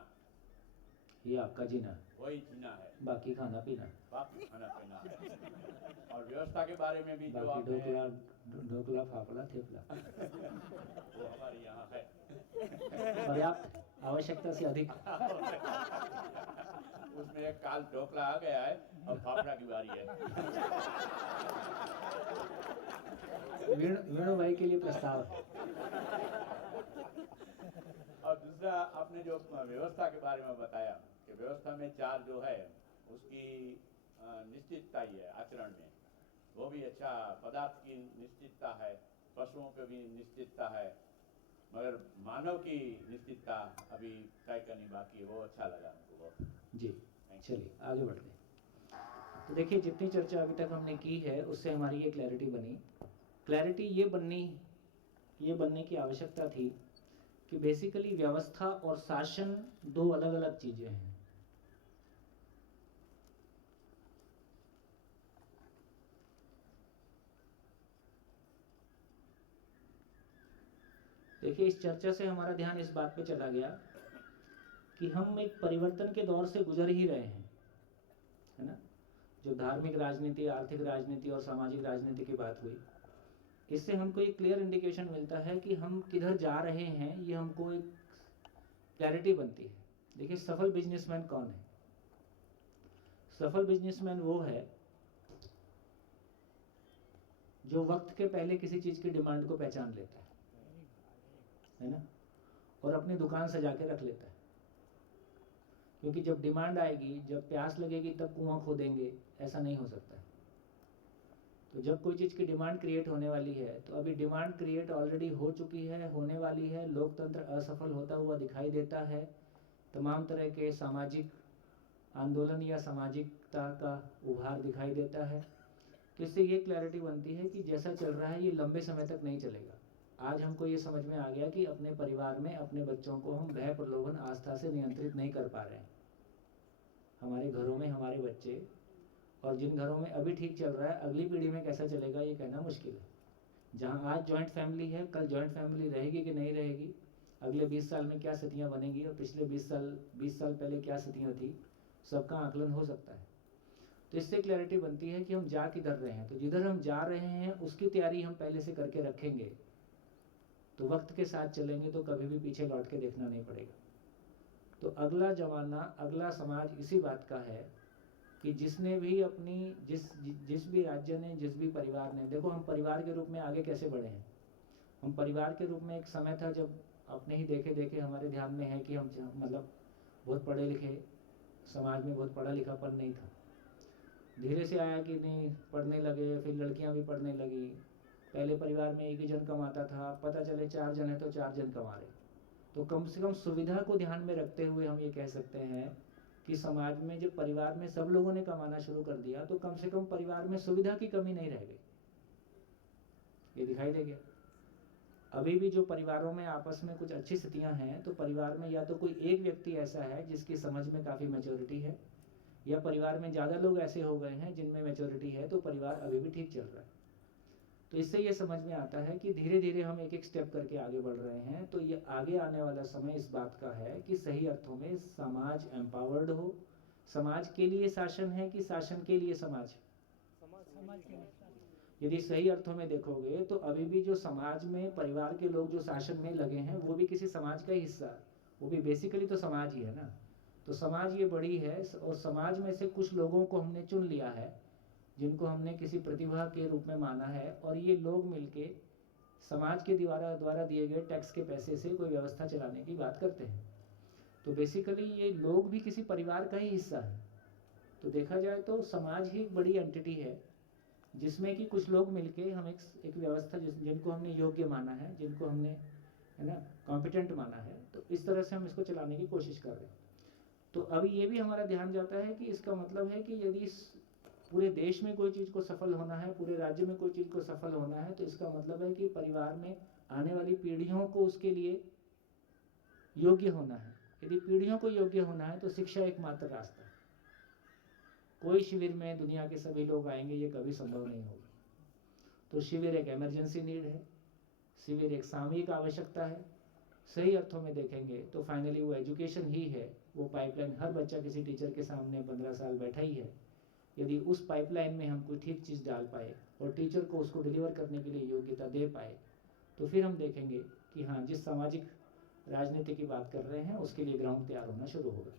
ये आपका जीना, वही जीना है। बाकी खाना पीना, बाकी खाना पीना है। और व्यवस्था के बारे में भी जो बाकी आपने ढोकला फाफड़ा थेपला वो हमारे यहाँ है, पर्याप्त, आवश्यकता से अधिक। उसमें एक काल ढोकला आ गया है, अब फाफड़ा की बारी है। वेणु भाई के लिए प्रस्ताव। और दूसरा, आपने जो व्यवस्था के बारे में बताया कि व्यवस्था में चार जो है उसकी निश्चितता ही है आचरण में, वो भी अच्छा। पदार्थ की निश्चितता है, पशुओं पे भी निश्चितता है, मगर मानव की निश्चितता अभी तय करनी बाकी है। वो अच्छा लगा हमको बहुत। जी, चलिए आगे बढ़ते हैं। तो देखिए, जितनी चर्चा अभी तक हमने की है उससे हमारी ये क्लैरिटी बनी। क्लैरिटी ये बनने की आवश्यकता थी कि बेसिकली व्यवस्था और शासन दो अलग अलग चीजें हैं। देखिए, इस चर्चा से हमारा ध्यान इस बात पे चला गया कि हम एक परिवर्तन के दौर से गुजर ही रहे हैं, है ना। जो धार्मिक राजनीति, आर्थिक राजनीति और सामाजिक राजनीति की बात हुई, इससे हमको एक क्लियर इंडिकेशन मिलता है कि हम किधर जा रहे हैं, ये हमको एक क्लैरिटी बनती है। देखिए, सफल बिजनेसमैन कौन है? सफल बिजनेसमैन वो है जो वक्त के पहले किसी चीज की डिमांड को पहचान लेता है ना, और अपनी दुकान सजा के रख लेता है। क्योंकि जब डिमांड आएगी, जब प्यास लगेगी, तब कुआं खोदेंगे, ऐसा नहीं हो सकता है। तो जब कोई चीज़ की डिमांड क्रिएट होने वाली है, तो अभी डिमांड क्रिएट ऑलरेडी हो चुकी है, होने वाली है। लोकतंत्र असफल होता हुआ दिखाई देता है। तमाम तरह के सामाजिक आंदोलन या सामाजिकता का उभार दिखाई देता है। तो इससे ये क्लैरिटी बनती है कि जैसा चल रहा है ये लंबे समय तक नहीं चलेगा। आज हमको ये समझ में आ गया कि अपने परिवार में अपने बच्चों को हम भय, प्रलोभन, आस्था से नियंत्रित नहीं कर पा रहे हैं। हमारे घरों में हमारे बच्चे, और जिन घरों में अभी ठीक चल रहा है, अगली पीढ़ी में कैसा चलेगा ये कहना मुश्किल है। जहाँ आज जॉइंट फैमिली है, कल जॉइंट फैमिली रहेगी कि नहीं रहेगी, अगले 20 साल में क्या स्थितियाँ बनेंगी, और पिछले 20 साल पहले क्या स्थितियाँ थी, सबका आकलन हो सकता है। तो इससे क्लैरिटी बनती है कि हम जा किधर रहे हैं। तो जिधर हम जा रहे हैं उसकी तैयारी हम पहले से करके रखेंगे, तो वक्त के साथ चलेंगे तो कभी भी पीछे लौट के देखना नहीं पड़ेगा। तो अगला जमाना, अगला समाज इसी बात का है कि जिसने भी अपनी जिस भी राज्य ने, जिस भी परिवार ने, देखो हम परिवार के रूप में आगे कैसे बढ़े हैं। हम परिवार के रूप में एक समय था जब अपने ही देखे हमारे ध्यान में है कि हम मतलब बहुत पढ़े लिखे, समाज में बहुत पढ़ा लिखापन नहीं था। धीरे से आया कि नहीं, पढ़ने लगे, फिर लड़कियां भी पढ़ने लगी। पहले परिवार में एक ही जन कमाता था, पता चले 4 जन है तो 4 जन कमा रहे। तो कम से कम सुविधा को ध्यान में रखते हुए हम ये कह सकते हैं कि समाज में जब परिवार में सब लोगों ने कमाना शुरू कर दिया, तो कम से कम परिवार में सुविधा की कमी नहीं रह गई। ये दिखाई दे गया। अभी भी जो परिवारों में आपस में कुछ अच्छी स्थितियां हैं, तो परिवार में या तो कोई एक व्यक्ति ऐसा है जिसकी समझ में काफ़ी मैच्योरिटी है, या परिवार में ज़्यादा लोग ऐसे हो गए हैं जिनमें मैच्योरिटी है, तो परिवार अभी भी ठीक चल रहा है। तो इससे ये समझ में आता है कि धीरे धीरे हम एक एक स्टेप करके आगे बढ़ रहे हैं। तो ये आगे आने वाला समय इस बात का है कि सही अर्थों में समाज एम्पावर्ड हो। समाज के लिए शासन है कि शासन के लिए समाज? यदि सही अर्थों में देखोगे तो अभी भी जो समाज में परिवार के लोग जो शासन में लगे हैं, वो भी किसी समाज का हिस्सा है। वो भी बेसिकली तो समाज ही है ना। तो समाज ये बड़ी है, और समाज में से कुछ लोगों को हमने चुन लिया है जिनको हमने किसी प्रतिभा के रूप में माना है, और ये लोग मिलके समाज के द्वारा दिए गए टैक्स के पैसे से कोई व्यवस्था चलाने की बात करते हैं। तो बेसिकली ये लोग भी किसी परिवार का ही हिस्सा है। तो देखा जाए तो समाज ही एक बड़ी एंटिटी है जिसमें कि कुछ लोग मिलके हम एक व्यवस्था जिनको हमने योग्य माना है, जिनको हमने, है ना, कॉम्पिटेंट माना है, तो इस तरह से हम इसको चलाने की कोशिश कर रहे हैं। तो अभी ये भी हमारा ध्यान जाता है कि इसका मतलब है कि यदि पूरे देश में कोई चीज़ को सफल होना है, पूरे राज्य में कोई चीज़ को सफल होना है, तो इसका मतलब है कि परिवार में आने वाली पीढ़ियों को उसके लिए योग्य होना है। यदि पीढ़ियों को योग्य होना है तो शिक्षा एकमात्र रास्ता है। कोई शिविर में दुनिया के सभी लोग आएंगे, ये कभी संभव नहीं होगा। तो शिविर एक इमरजेंसी नीड है, शिविर एक सामयिक आवश्यकता है। सही अर्थों में देखेंगे तो फाइनली वो एजुकेशन ही है, वो पाइपलाइन। हर बच्चा किसी टीचर के सामने 15 साल बैठा ही है। यदि उस पाइपलाइन में हम कोई ठीक चीज़ डाल पाए और टीचर को उसको डिलीवर करने के लिए योग्यता दे पाए, तो फिर हम देखेंगे कि हाँ, जिस सामाजिक राजनीति की बात कर रहे हैं उसके लिए ग्राउंड तैयार होना शुरू होगा।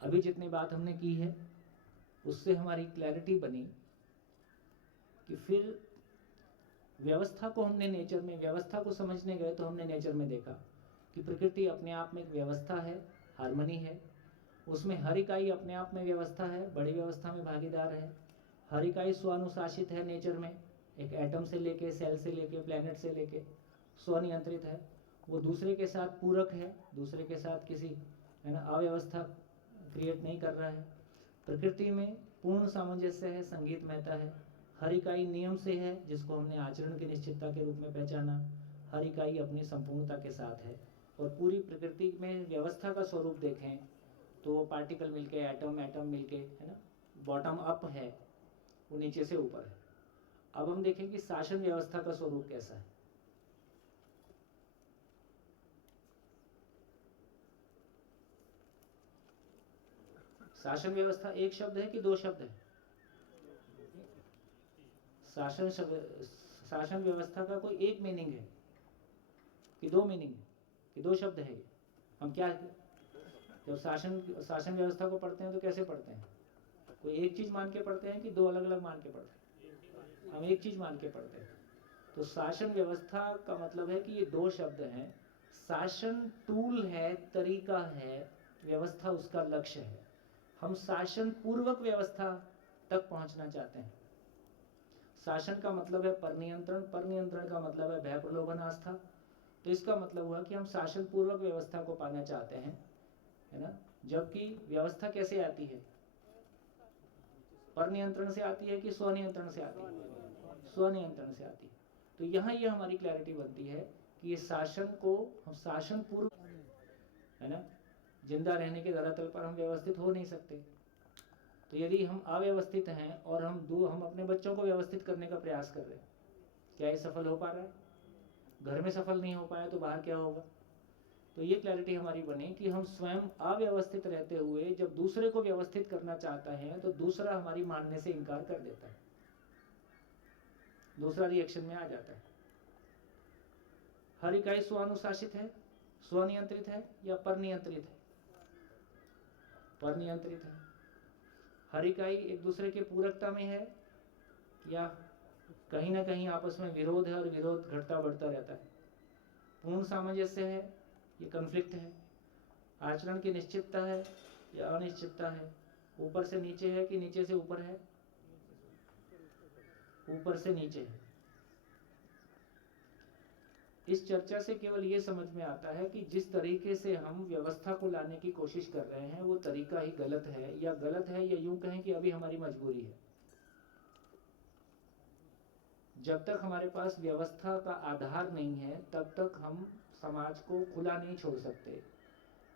अभी जितनी बात हमने की है उससे हमारी क्लैरिटी बनी कि फिर व्यवस्था को हमने नेचर में, व्यवस्था को समझने गए तो हमने नेचर में देखा कि प्रकृति अपने आप में एक व्यवस्था है, हार्मनी है। उसमें हर इकाई अपने आप में व्यवस्था है, बड़ी व्यवस्था में भागीदार है। हर इकाई स्वानुशासित है नेचर में, एक एटम से लेके, सेल से लेके, प्लेनेट से लेके स्वनियंत्रित है। वो दूसरे के साथ पूरक है, दूसरे के साथ किसी, है ना, अव्यवस्था क्रिएट नहीं कर रहा है। प्रकृति में पूर्ण सामंजस्य है, संगीतमयता है। हर इकाई नियम से है, जिसको हमने आचरण की निश्चितता के रूप में पहचाना। हर इकाई अपनी संपूर्णता के साथ है। और पूरी प्रकृति में व्यवस्था का स्वरूप देखें तो वो पार्टिकल मिलके, एटम मिलके, है ना, बॉटम अप है, वो नीचे से ऊपर है। अब हम देखें कि शासन व्यवस्था का स्वरूप कैसा है। शासन व्यवस्था एक शब्द है कि दो शब्द है? शासन व्यवस्था का कोई एक मीनिंग है कि दो मीनिंग है कि दो शब्द है? हम क्या जब शासन व्यवस्था को पढ़ते हैं तो कैसे पढ़ते हैं? कोई एक चीज मान के पढ़ते हैं कि दो अलग अलग मान के पढ़ते हैं? हम एक चीज मान के पढ़ते हैं। तो शासन व्यवस्था का मतलब है कि ये दो शब्द हैं। शासन टूल है, तरीका है, व्यवस्था उसका लक्ष्य है। हम शासन पूर्वक व्यवस्था तक पहुंचना चाहते हैं। शासन का मतलब है पर नियंत्रण, पर नियंत्रण का मतलब है भय प्रलोभन आस्था। तो इसका मतलब हुआ कि हम शासन पूर्वक व्यवस्था को पाना चाहते हैं, है ना। जबकि व्यवस्था कैसे आती है? पर नियंत्रण से आती है कि स्वनियंत्रण से आती है? स्वनियंत्रण से आती है। तो यहाँ ये हमारी क्लैरिटी बनती है कि ये शासन को हम शासन पूर्व, है ना, जिंदा रहने के धरातल पर हम व्यवस्थित हो नहीं सकते। तो यदि हम अव्यवस्थित हैं और हम अपने बच्चों को व्यवस्थित करने का प्रयास कर रहे हैं, क्या ये सफल हो पा रहा है? घर में सफल नहीं हो पाया तो बाहर क्या होगा? तो ये क्लैरिटी हमारी बने कि हम स्वयं अव्यवस्थित रहते हुए जब दूसरे को व्यवस्थित करना चाहता है तो दूसरा हमारी मानने से इनकार कर देता है, दूसरा रिएक्शन में आ जाता है। हर इकाई स्वानुशासित है, स्वनियंत्रित है या पर नियंत्रित है? पर नियंत्रित है। हर इकाई एक दूसरे के पूरकता में है या कहीं ना कहीं आपस में विरोध है और विरोध घटता बढ़ता रहता है? पूर्ण सामंजस्य है, ये कॉन्फ्लिक्ट है। आचरण की निश्चितता है या अनिश्चितता है? ऊपर से नीचे है कि नीचे से ऊपर है? ऊपर से नीचे है। इस चर्चा से केवल ये समझ में आता है कि जिस तरीके से हम व्यवस्था को लाने की कोशिश कर रहे हैं वो तरीका ही गलत है, या यूं कहें कि अभी हमारी मजबूरी है। जब तक हमारे पास व्यवस्था का आधार नहीं है तब तक हम समाज को खुला नहीं छोड़ सकते।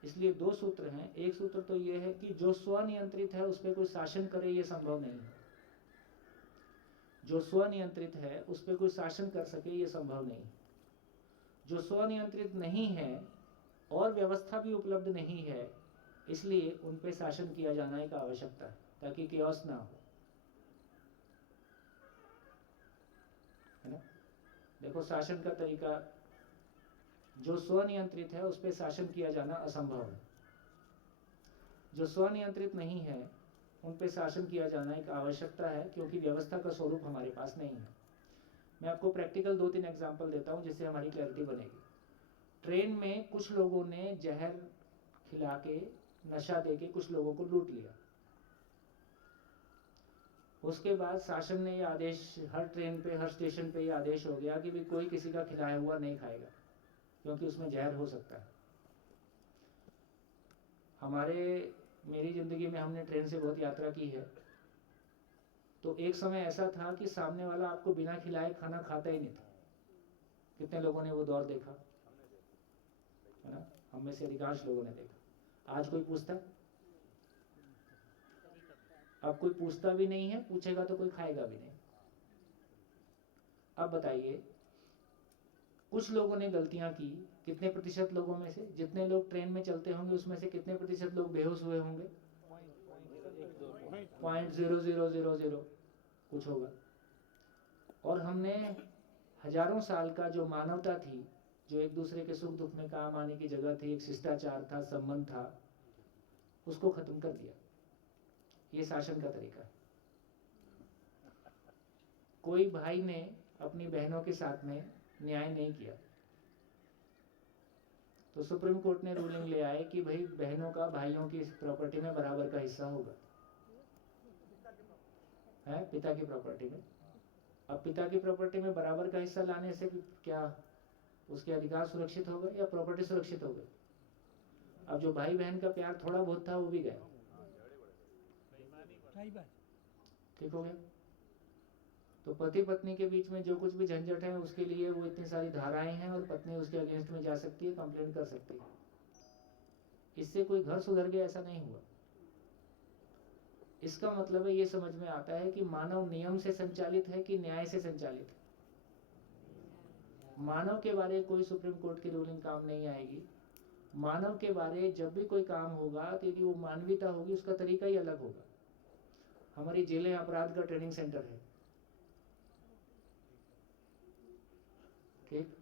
इसलिए दो सूत्र हैं। एक सूत्र तो ये है कि जो स्वनियंत्रित है उस पर कोई शासन करे ये संभव नहीं है। जो स्वनियंत्रित है उस पर कोई शासन कर सके ये संभव नहीं। जो स्वनियंत्रित नहीं है और व्यवस्था भी उपलब्ध नहीं है, इसलिए उन पे शासन किया जाना एक आवश्यकता है ताकि केओस ना हो, है ना। देखो शासन का तरीका, जो स्वनियंत्रित है उस पे शासन किया जाना असंभव है। जो स्वनियंत्रित नहीं है उन पे शासन किया जाना एक आवश्यकता है क्योंकि व्यवस्था का स्वरूप हमारे पास नहीं है। मैं आपको प्रैक्टिकल 2-3 एग्जांपल देता हूं जिससे हमारी क्लैरिटी बनेगी। ट्रेन में कुछ लोगों ने जहर खिला के, नशा दे के कुछ लोगों को लूट लिया। उसके बाद शासन ने ये आदेश, हर ट्रेन पे, हर स्टेशन पे ये आदेश हो गया कि भी कोई किसी का खिलाया हुआ नहीं खाएगा क्योंकि उसमें जहर हो सकता है। मेरी जिंदगी में हमने ट्रेन से बहुत यात्रा की है, तो एक समय ऐसा था कि सामने वाला आपको बिना खिलाए खाना खाता ही नहीं था। कितने लोगों ने वो दौर देखा, है ना। हम में से अधिकांश लोगों ने देखा। आज कोई पूछता है? अब कोई पूछता भी नहीं है, पूछेगा तो कोई खाएगा भी नहीं। अब बताइए, कुछ लोगों ने गलतियां की, कितने प्रतिशत लोगों में से? जितने लोग ट्रेन में चलते होंगे उसमें से कितने प्रतिशत लोग बेहोश हुए होंगे? 0.0000 कुछ होगा। और हमने हजारों साल का जो मानवता थी, जो एक दूसरे के सुख दुख में काम आने की जगह थी, एक शिष्टाचार था, संबंध था, उसको खत्म कर दिया। ये शासन का तरीका है। कोई भाई ने अपनी बहनों के साथ में न्याय नहीं किया तो सुप्रीम कोर्ट ने रूलिंग ले आए कि भाई बहनों का भाइयों की प्रॉपर्टी में बराबर का हिस्सा होगा, है पिता की प्रॉपर्टी में। अब पिता की प्रॉपर्टी में बराबर का हिस्सा लाने से क्या उसके अधिकार सुरक्षित हो गए या प्रॉपर्टी सुरक्षित हो गई? अब जो भाई बहन का प्यार थोड़ा बहुत था वो भी गया। ठीक हो गया। तो पति पत्नी के बीच में जो कुछ भी झंझट है उसके लिए वो इतनी सारी धाराएं हैं और पत्नी उसके अगेंस्ट में जा सकती है, कंप्लेन कर सकती है। इससे कोई घर सुधर गया ऐसा नहीं हुआ। इसका मतलब है ये समझ में आता है कि मानव नियम से संचालित है कि न्याय से संचालित है। मानव के बारे कोई सुप्रीम कोर्ट की रूलिंग काम नहीं आएगी। मानव के बारे जब भी कोई काम होगा तो यदि वो मानवीयता होगी उसका तरीका ही अलग होगा। हमारी जेलें अपराध का ट्रेनिंग सेंटर है, ठीक।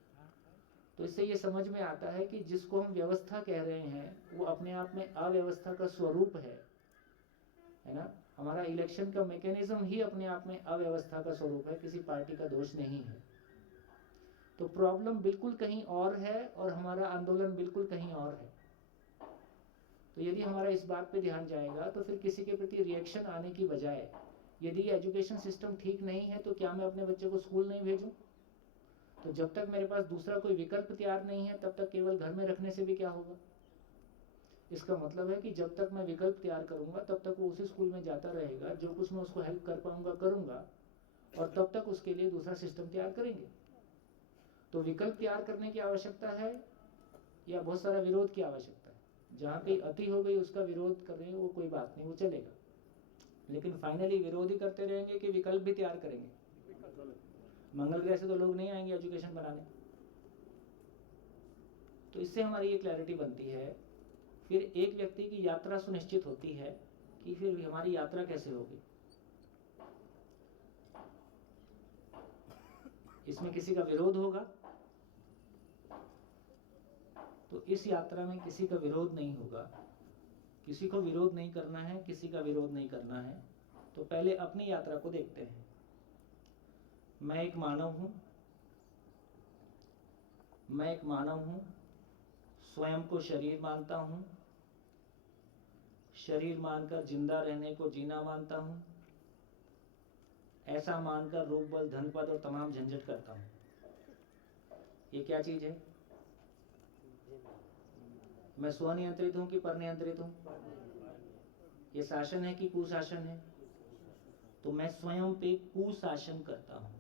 तो इससे ये समझ में आता है कि जिसको हम व्यवस्था कह रहे हैं वो अपने आप में अव्यवस्था का स्वरूप है ना। हमारा इलेक्शन का मैकेनिज्म ही अपने आप में अव्यवस्था का स्वरूप है, किसी पार्टी का दोष नहीं है। तो प्रॉब्लम बिल्कुल कहीं और है और हमारा आंदोलन बिल्कुल कहीं और है। तो यदि हमारा इस बात पे ध्यान जाएगा तो फिर किसी के प्रति रिएक्शन आने की बजाय, यदि एजुकेशन सिस्टम ठीक नहीं है तो क्या मैं अपने बच्चे को स्कूल नहीं भेजूं? तो जब तक मेरे पास दूसरा कोई विकल्प तैयार नहीं है तब तक केवल घर में रखने से भी क्या होगा? इसका मतलब है कि जब तक मैं विकल्प तैयार करूंगा तब तक वो उसी स्कूल में जाता रहेगा, जो कुछ मैं उसको हेल्प कर पाऊंगा करूंगा, और तब तक उसके लिए दूसरा सिस्टम तैयार करेंगे। तो विकल्प तैयार करने की आवश्यकता है या बहुत सारा विरोध की आवश्यकता है? जहाँ कहीं अति हो गई उसका विरोध कर रहे हैं वो कोई बात नहीं, वो चलेगा, लेकिन फाइनली विरोध ही करते रहेंगे कि विकल्प भी तैयार करेंगे। मंगल ग्रह से तो लोग नहीं आएंगे एजुकेशन बनाने। तो इससे हमारी ये क्लैरिटी बनती है। फिर एक व्यक्ति की यात्रा सुनिश्चित होती है कि फिर हमारी यात्रा कैसे होगी। इसमें किसी का विरोध होगा तो इस यात्रा में किसी का विरोध नहीं होगा। किसी को विरोध नहीं करना है, किसी का विरोध नहीं करना है। तो पहले अपनी यात्रा को देखते हैं। मैं एक मानव हूं, मैं एक मानव हूं, स्वयं को शरीर मानता हूं, शरीर मानकर जिंदा रहने को जीना मानता हूं, ऐसा मानकर रूप बल धन पद और तमाम झंझट करता हूं। ये क्या चीज है? मैं स्वनियंत्रित हूं कि परनियंत्रित हूं? ये शासन है कि कुशासन है? तो मैं स्वयं पे कुशासन करता हूं।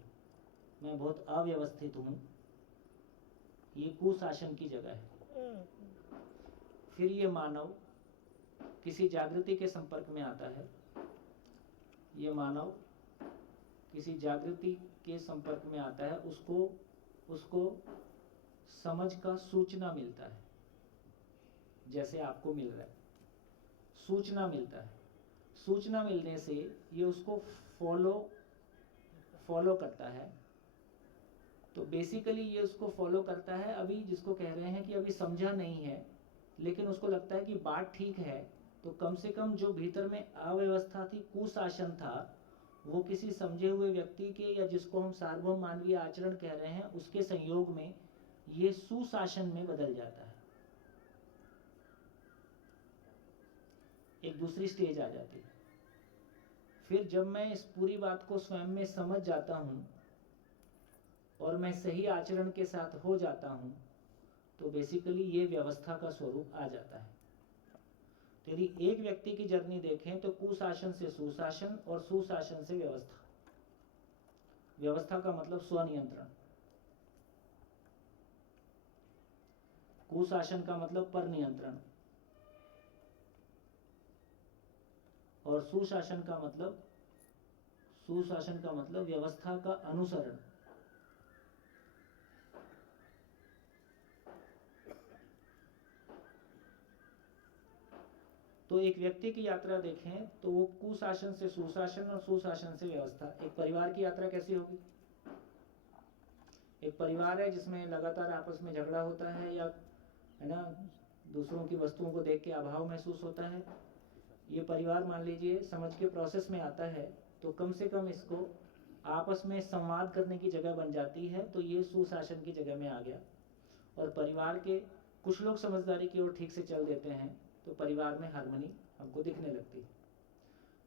मैं बहुत अव्यवस्थित हूं, ये कुशासन की जगह है। फिर ये मानव किसी जागृति के संपर्क में आता है। ये मानव किसी जागृति के संपर्क में आता है, उसको समझ का सूचना मिलता है, जैसे आपको मिल रहा है, सूचना मिलता है। सूचना मिलने से ये उसको फॉलो करता है। तो बेसिकली ये उसको फॉलो करता है। अभी जिसको कह रहे हैं कि अभी समझा नहीं है, लेकिन उसको लगता है कि बात ठीक है, तो कम से कम जो भीतर में अव्यवस्था थी, कुशासन था, वो किसी समझे हुए व्यक्ति के या जिसको हम सार्वभौम मानवीय आचरण कह रहे हैं उसके संयोग में ये सुशासन में बदल जाता है। एक दूसरी स्टेज आ जाती है। फिर जब मैं इस पूरी बात को स्वयं में समझ जाता हूं और मैं सही आचरण के साथ हो जाता हूं, तो बेसिकली ये व्यवस्था का स्वरूप आ जाता है। तो यदि एक व्यक्ति की जर्नी देखें तो कुशासन से सुशासन और सुशासन से व्यवस्था। व्यवस्था का मतलब स्वनियंत्रण, कुशासन का मतलब पर नियंत्रण, और सुशासन का मतलब व्यवस्था का अनुसरण। तो एक व्यक्ति की यात्रा देखें तो वो कुशासन से सुशासन और सुशासन से व्यवस्था। एक परिवार की यात्रा कैसी होगी? एक परिवार है जिसमें लगातार आपस में झगड़ा होता है, या है ना, दूसरों की वस्तुओं को देख के अभाव महसूस होता है। ये परिवार मान लीजिए समझ के प्रोसेस में आता है, तो कम से कम इसको आपस में संवाद करने की जगह बन जाती है, तो ये सुशासन की जगह में आ गया। और परिवार के कुछ लोग समझदारी की ओर ठीक से चल देते हैं, तो परिवार में हार्मनी हमको दिखने लगती है।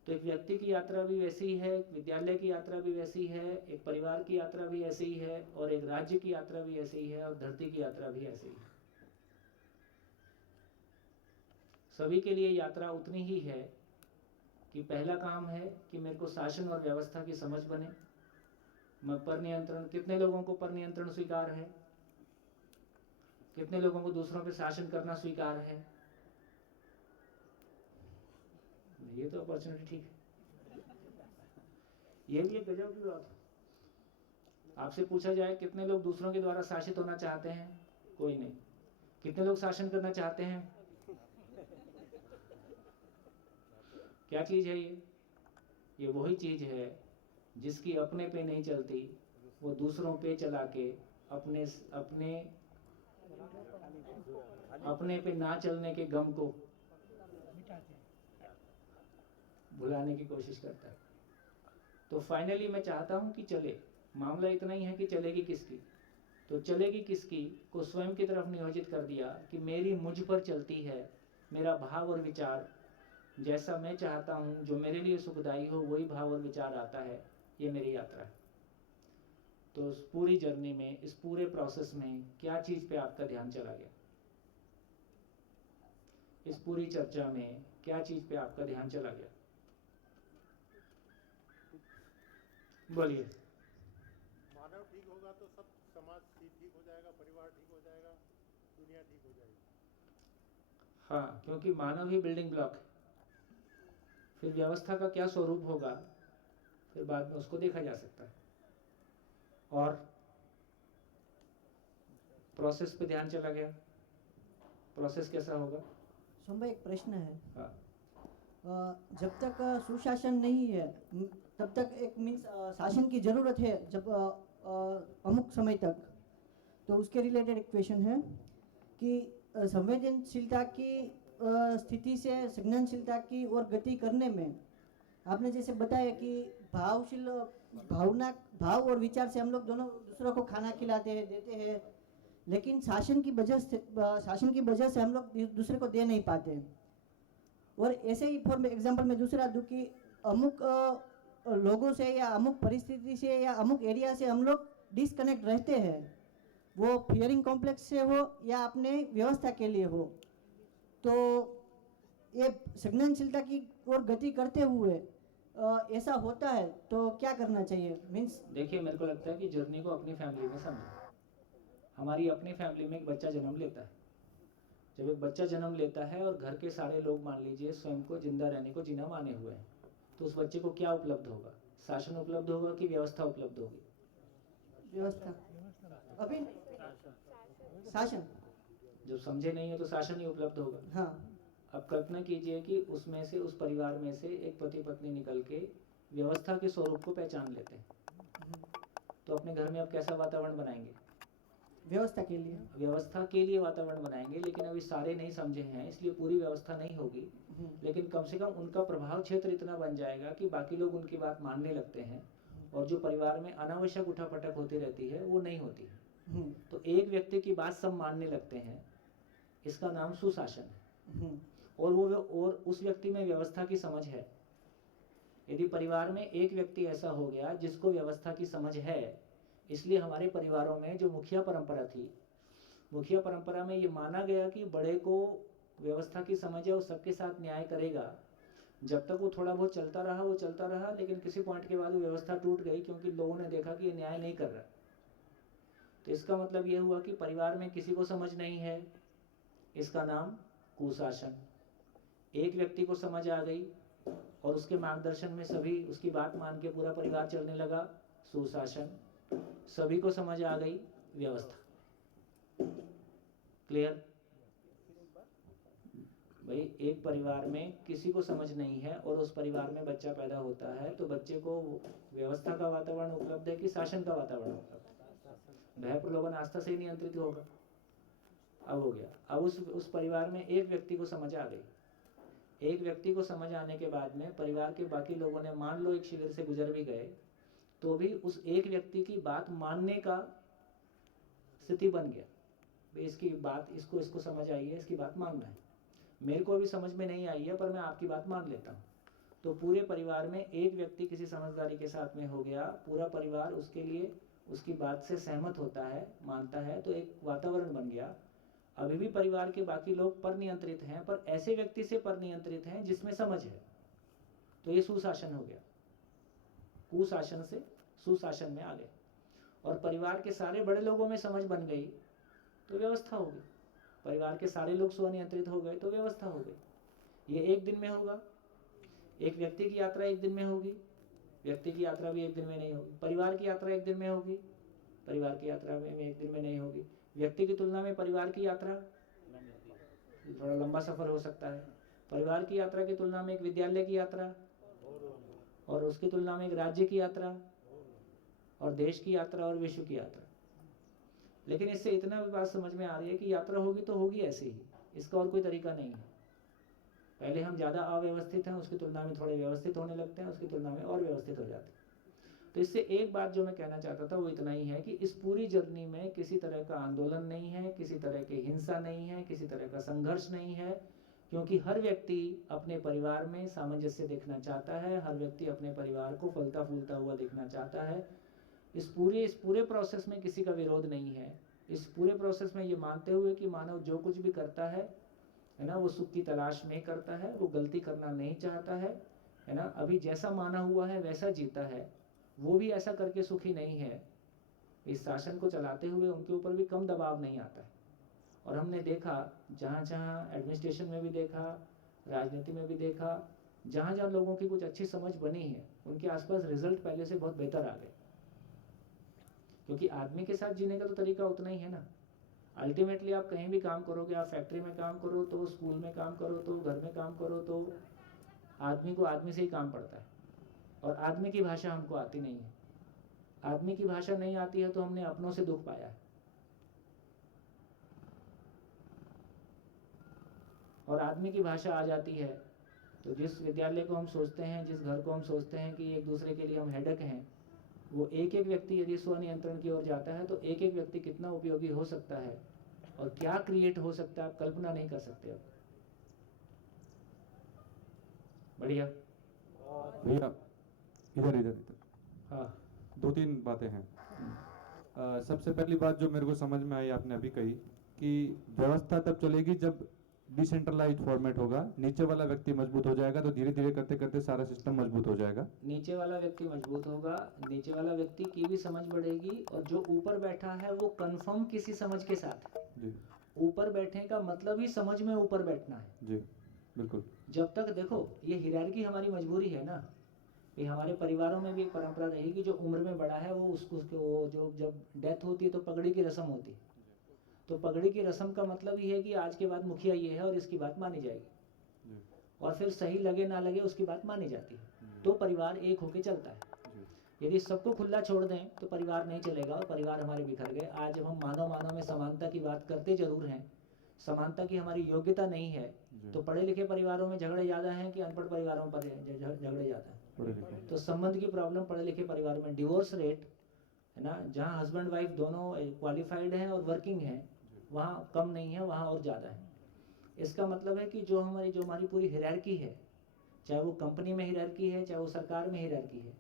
तो एक व्यक्ति की यात्रा भी वैसी है, एक विद्यालय की यात्रा भी वैसी है, एक परिवार की यात्रा भी ऐसी ही है, और एक राज्य की यात्रा भी ऐसी ही है, और धरती की यात्रा भी ऐसी ही है। सभी के लिए यात्रा उतनी ही है कि पहला काम है कि मेरे को शासन और व्यवस्था की समझ बने। मैं पर नियंत्रण, कितने लोगों को पर नियंत्रण स्वीकार है? कितने लोगों को दूसरों पे शासन करना स्वीकार है? ये तो अपॉर्चुनिटी ठीक है। ये भी एक गजब की बात है। आपसे पूछा जाए कितने लोग दूसरों के द्वारा शासित होना चाहते हैं? कोई नहीं। कितने लोग शासन करना चाहते हैं? क्या चीज है ये वही चीज है जिसकी अपने पे नहीं चलती, वो दूसरों पे चला के अपने अपने अपने पे ना चलने के गम को भुलाने की कोशिश करता है। तो फाइनली मैं चाहता हूं कि चले, मामला इतना ही है कि चलेगी किसकी, तो चलेगी किसकी को स्वयं की तरफ नियोजित कर दिया कि मेरी मुझ पर चलती है, मेरा भाव और विचार जैसा मैं चाहता हूं, जो मेरे लिए सुखदायी हो वही भाव और विचार आता है, ये मेरी यात्रा है। तो इस पूरी जर्नी में, इस पूरे प्रोसेस में क्या चीज पे आपका ध्यान चला गया? इस पूरी चर्चा में क्या चीज पे आपका ध्यान चला गया? बोलिए। मानव ठीक होगा तो सब समाज ठीक हो जाएगा, परिवार ठीक हो जाएगा, दुनिया ठीक हो जाएगी। हाँ, क्योंकि मानव ही बिल्डिंग ब्लॉक है। फिर व्यवस्था का क्या स्वरूप होगा, फिर बाद में उसको देखा जा सकता है। और प्रोसेस पे ध्यान चला गया, प्रोसेस कैसा होगा? सोम एक प्रश्न है। हाँ। जब तक सुशासन नहीं है तब तक एक मीन्स शासन की जरूरत है, जब अमुक समय तक। तो उसके रिलेटेड एक क्वेश्चन है कि संवेदनशीलता की स्थिति से संज्ञानशीलता की ओर गति करने में आपने जैसे बताया कि भाव और विचार से हम लोग दोनों दूसरों को खाना खिलाते हैं, देते हैं, लेकिन शासन की वजह से हम लोग दूसरे को दे नहीं पाते। और ऐसे ही फॉर एग्जांपल मैं दूसरा दूं कि अमुक लोगों से या अमुक परिस्थिति से या अमुक एरिया से हम लोग डिस्कनेक्ट रहते हैं, वो फियरिंग कॉम्प्लेक्स से हो या अपने व्यवस्था के लिए हो। तो ये संज्ञानशीलता की ओर गति करते हुए ऐसा होता है तो क्या करना चाहिए? मीन्स देखिए, मेरे को लगता है कि जर्नी को अपनी फैमिली में समझो। हमारी अपनी फैमिली में एक बच्चा जन्म लेता है। जब एक बच्चा जन्म लेता है और घर के सारे लोग मान लीजिए स्वयं को जिंदा रहने को जीना माने हुए हैं, तो उस बच्चे को क्या उपलब्ध होगा? शासन उपलब्ध होगा कि व्यवस्था उपलब्ध होगी? व्यवस्था। अभी शासन। जब समझे नहीं है तो शासन ही उपलब्ध होगा। हाँ। अब कल्पना कीजिए कि उसमें से, उस परिवार में से एक पति पत्नी निकल के व्यवस्था के स्वरूप को पहचान लेते हैं, तो अपने घर में अब कैसा वातावरण बनाएंगे? व्यवस्था के लिए। व्यवस्था के लिए वातावरण बनाएंगे, लेकिन अभी सारे नहीं समझे हैं इसलिए पूरी व्यवस्था नहीं होगी, लेकिन कम से कम उनका प्रभाव क्षेत्र इतना बन जाएगा कि बाकी लोग उनकी बात मानने लगते हैं, और जो परिवार में अनावश्यक उठापटक होती रहती है वो नहीं होती है। तो एक व्यक्ति की बात सब मानने लगते हैं, इसका नाम सुशासन है। और उस व्यक्ति में व्यवस्था की समझ है। यदि परिवार में एक व्यक्ति ऐसा हो गया जिसको व्यवस्था की समझ है, इसलिए हमारे परिवारों में जो मुखिया परंपरा थी, मुखिया परंपरा में ये माना गया कि बड़े को व्यवस्था की समझ है, वो सबके साथ न्याय करेगा। जब तक वो थोड़ा बहुत चलता रहा वो चलता रहा, लेकिन किसी पॉइंट के बाद वो व्यवस्था टूट गई क्योंकि लोगों ने देखा कि ये न्याय नहीं कर रहा। तो इसका मतलब ये हुआ कि परिवार में किसी को समझ नहीं है, इसका नाम कुशासन। एक व्यक्ति को समझ आ गई और उसके मार्गदर्शन में सभी उसकी बात मान के पूरा परिवार चलने लगा, सुशासन। सभी को समझ आ गई, व्यवस्था। क्लियर? भाई एक परिवार में किसी को समझ नहीं है और उस परिवार में बच्चा पैदा होता है, तो बच्चे को व्यवस्था का वातावरण उपलब्ध है कि शासन का वातावरण उपलब्ध है? भय प्रलोभन आस्था से ही नियंत्रित होगा। अब हो गया। अब उस परिवार में एक व्यक्ति को समझ आ गई। एक व्यक्ति को समझ आने के बाद में परिवार के बाकी लोगों ने, मान लो एक शिविर से गुजर भी गए, तो भी उस एक व्यक्ति की बात मानने का स्थिति बन गया। इसकी बात इसको समझ आई है, इसकी बात मानना है। मेरे को अभी समझ में नहीं आई है पर मैं आपकी बात मान लेता हूँ। तो पूरे परिवार में एक व्यक्ति किसी समझदारी के साथ में हो गया, पूरा परिवार उसके लिए उसकी बात से सहमत होता है, मानता है, तो एक वातावरण बन गया। अभी भी परिवार के बाकी लोग पर नियंत्रित हैं, पर ऐसे व्यक्ति से पर नियंत्रित हैं जिसमें समझ है, तो ये सुशासन हो गया। कुशासन से सुशासन में आ गए और परिवार के सारे बड़े लोगों में समझ बन गई तो व्यवस्था हो गई। परिवार के सारे लोग स्वनियंत्रित हो गए तो व्यवस्था हो गई। ये एक दिन में होगा। एक व्यक्ति की यात्रा एक दिन में होगी, व्यक्ति की यात्रा भी एक दिन में नहीं होगी। परिवार की यात्रा एक दिन में होगी, परिवार की यात्रा में एक दिन में नहीं होगी। व्यक्ति की तुलना में परिवार की यात्रा थोड़ा लंबा सफर हो सकता है। परिवार की यात्रा की तुलना में एक विद्यालय की यात्रा, और उसकी तुलना में एक राज्य की यात्रा, और देश की यात्रा, और विश्व की यात्रा। लेकिन इससे इतना भी बात समझ में आ रही है कि यात्रा होगी तो होगी ऐसे ही, इसका और कोई तरीका नहीं है। पहले हम ज़्यादा अव्यवस्थित हैं, उसकी तुलना में थोड़े व्यवस्थित होने लगते हैं, उसकी तुलना में और व्यवस्थित हो जाते हैं। तो इससे एक बात जो मैं कहना चाहता था वो इतना ही है कि इस पूरी जर्नी में किसी तरह का आंदोलन नहीं है, किसी तरह की हिंसा नहीं है, किसी तरह का संघर्ष नहीं है, क्योंकि हर व्यक्ति अपने परिवार में सामंजस्य देखना चाहता है, हर व्यक्ति अपने परिवार को फलता फूलता हुआ देखना चाहता है। इस पूरे प्रोसेस में किसी का विरोध नहीं है। इस पूरे प्रोसेस में ये मानते हुए कि मानव जो कुछ भी करता है ना, वो सुख की तलाश में करता है, वो गलती करना नहीं चाहता है ना। अभी जैसा माना हुआ है वैसा जीता है, वो भी ऐसा करके सुखी नहीं है। इस शासन को चलाते हुए उनके ऊपर भी कम दबाव नहीं आता है। और हमने देखा, जहाँ जहाँ एडमिनिस्ट्रेशन में भी देखा, राजनीति में भी देखा, जहाँ जहाँ लोगों की कुछ अच्छी समझ बनी है, उनके आसपास रिजल्ट पहले से बहुत बेहतर आ गए। क्योंकि आदमी के साथ जीने का तो तरीका उतना ही है ना। अल्टीमेटली आप कहीं भी काम करोगे, आप फैक्ट्री में काम करो तो, स्कूल में काम करो तो, घर में काम करो तो, आदमी को आदमी से ही काम पड़ता है। और आदमी की भाषा हमको आती नहीं है। आदमी की भाषा नहीं आती है तो हमने अपनों से दुख पाया है। और आदमी की भाषा आ जाती है तो जिस विद्यालय को हम सोचते हैं, जिस घर को हम सोचते हैं कि एक दूसरे के लिए हम हेडक हैं, वो एक एक व्यक्ति यदि स्वनियंत्रण की ओर जाता है तो एक एक व्यक्ति कितना उपयोगी हो सकता है और क्या क्रिएट हो सकता है, आप कल्पना नहीं कर सकते। अब बढ़िया भैया, इधर इधर इधर हाँ, 2-3 बातें हैं। सबसे पहली बात जो मेरे को समझ में आई आपने अभी कही कि व्यवस्था तब चलेगी जब डिसेंट्रलाइज्ड फॉर्मेट होगा, नीचे वाला व्यक्ति मजबूत हो जाएगा तो धीरे धीरे करते करते सारा सिस्टम मजबूत हो जाएगा। नीचे वाला व्यक्ति मजबूत होगा, नीचे वाला व्यक्ति की भी समझ बढ़ेगी, और जो ऊपर बैठा है वो कंफर्म किसी समझ के साथ है। ऊपर बैठने का मतलब ही समझ में ऊपर बैठना है। जी बिल्कुल। जब तक देखो, ये हिरार्की हमारी मजबूरी है ना। ये हमारे परिवारों में भी एक परंपरा रही कि जो उम्र में बड़ा है वो उसको जो जब डेथ होती है तो पगड़ी की रस्म होती है। तो पगड़ी की रस्म का मतलब ही है कि आज के बाद मुखिया ये है और इसकी बात मानी जाएगी, और फिर सही लगे ना लगे उसकी बात मानी जाती है। तो परिवार एक होके चलता है। यदि सबको खुला छोड़ दें तो परिवार नहीं चलेगा, और परिवार हमारे बिखर गए। आज जब हम मानव में समानता की बात करते जरूर हैं, समानता की हमारी योग्यता नहीं है, तो पढ़े लिखे परिवारों में झगड़े ज़्यादा हैं कि अनपढ़ परिवारों पर झगड़े ज़्यादा हैं। तो संबंध की प्रॉब्लम पढ़े लिखे परिवार में, डिवोर्स रेट है ना, जहाँ हस्बैंड वाइफ दोनों क्वालिफाइड हैं और वर्किंग हैं, वहाँ कम नहीं है, वहाँ और ज़्यादा है। इसका मतलब है कि जो हमारी पूरी हिरार्की है, चाहे वो कंपनी में हिरार्की है, चाहे वो सरकार में हिरार्की है,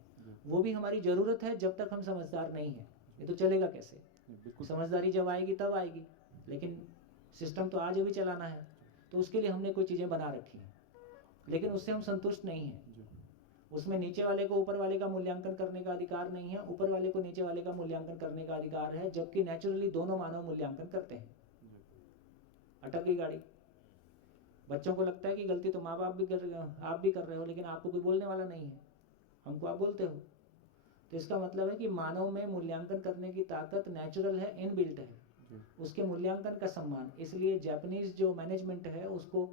वो भी हमारी ज़रूरत है जब तक हम समझदार नहीं हैं। ये तो चलेगा कैसे? समझदारी जब आएगी तब आएगी, लेकिन सिस्टम तो आज अभी चलाना है, तो उसके लिए हमने कोई चीज़ें बना रखी हैं, लेकिन उससे हम संतुष्ट नहीं हैं। उसमें नीचे वाले को ऊपर वाले का मूल्यांकन करने का अधिकार नहीं है, ऊपर वाले को नीचे वाले का मूल्यांकन करने का अधिकार है, जबकि नेचुरली दोनों मानव मूल्यांकन करते हैं। अटक गई गाड़ी। बच्चों को लगता है कि गलती तो माँ बाप भी कर रहे हो, आप भी कर रहे हो, लेकिन आपको कोई बोलने वाला नहीं है, हमको आप बोलते हो। तो इसका मतलब है कि मानव में मूल्यांकन करने की ताकत नेचुरल है, इनबिल्ट है, उसके मूल्यांकन का सम्मान। इसलिए जापानीज जो मैनेजमेंट है उसको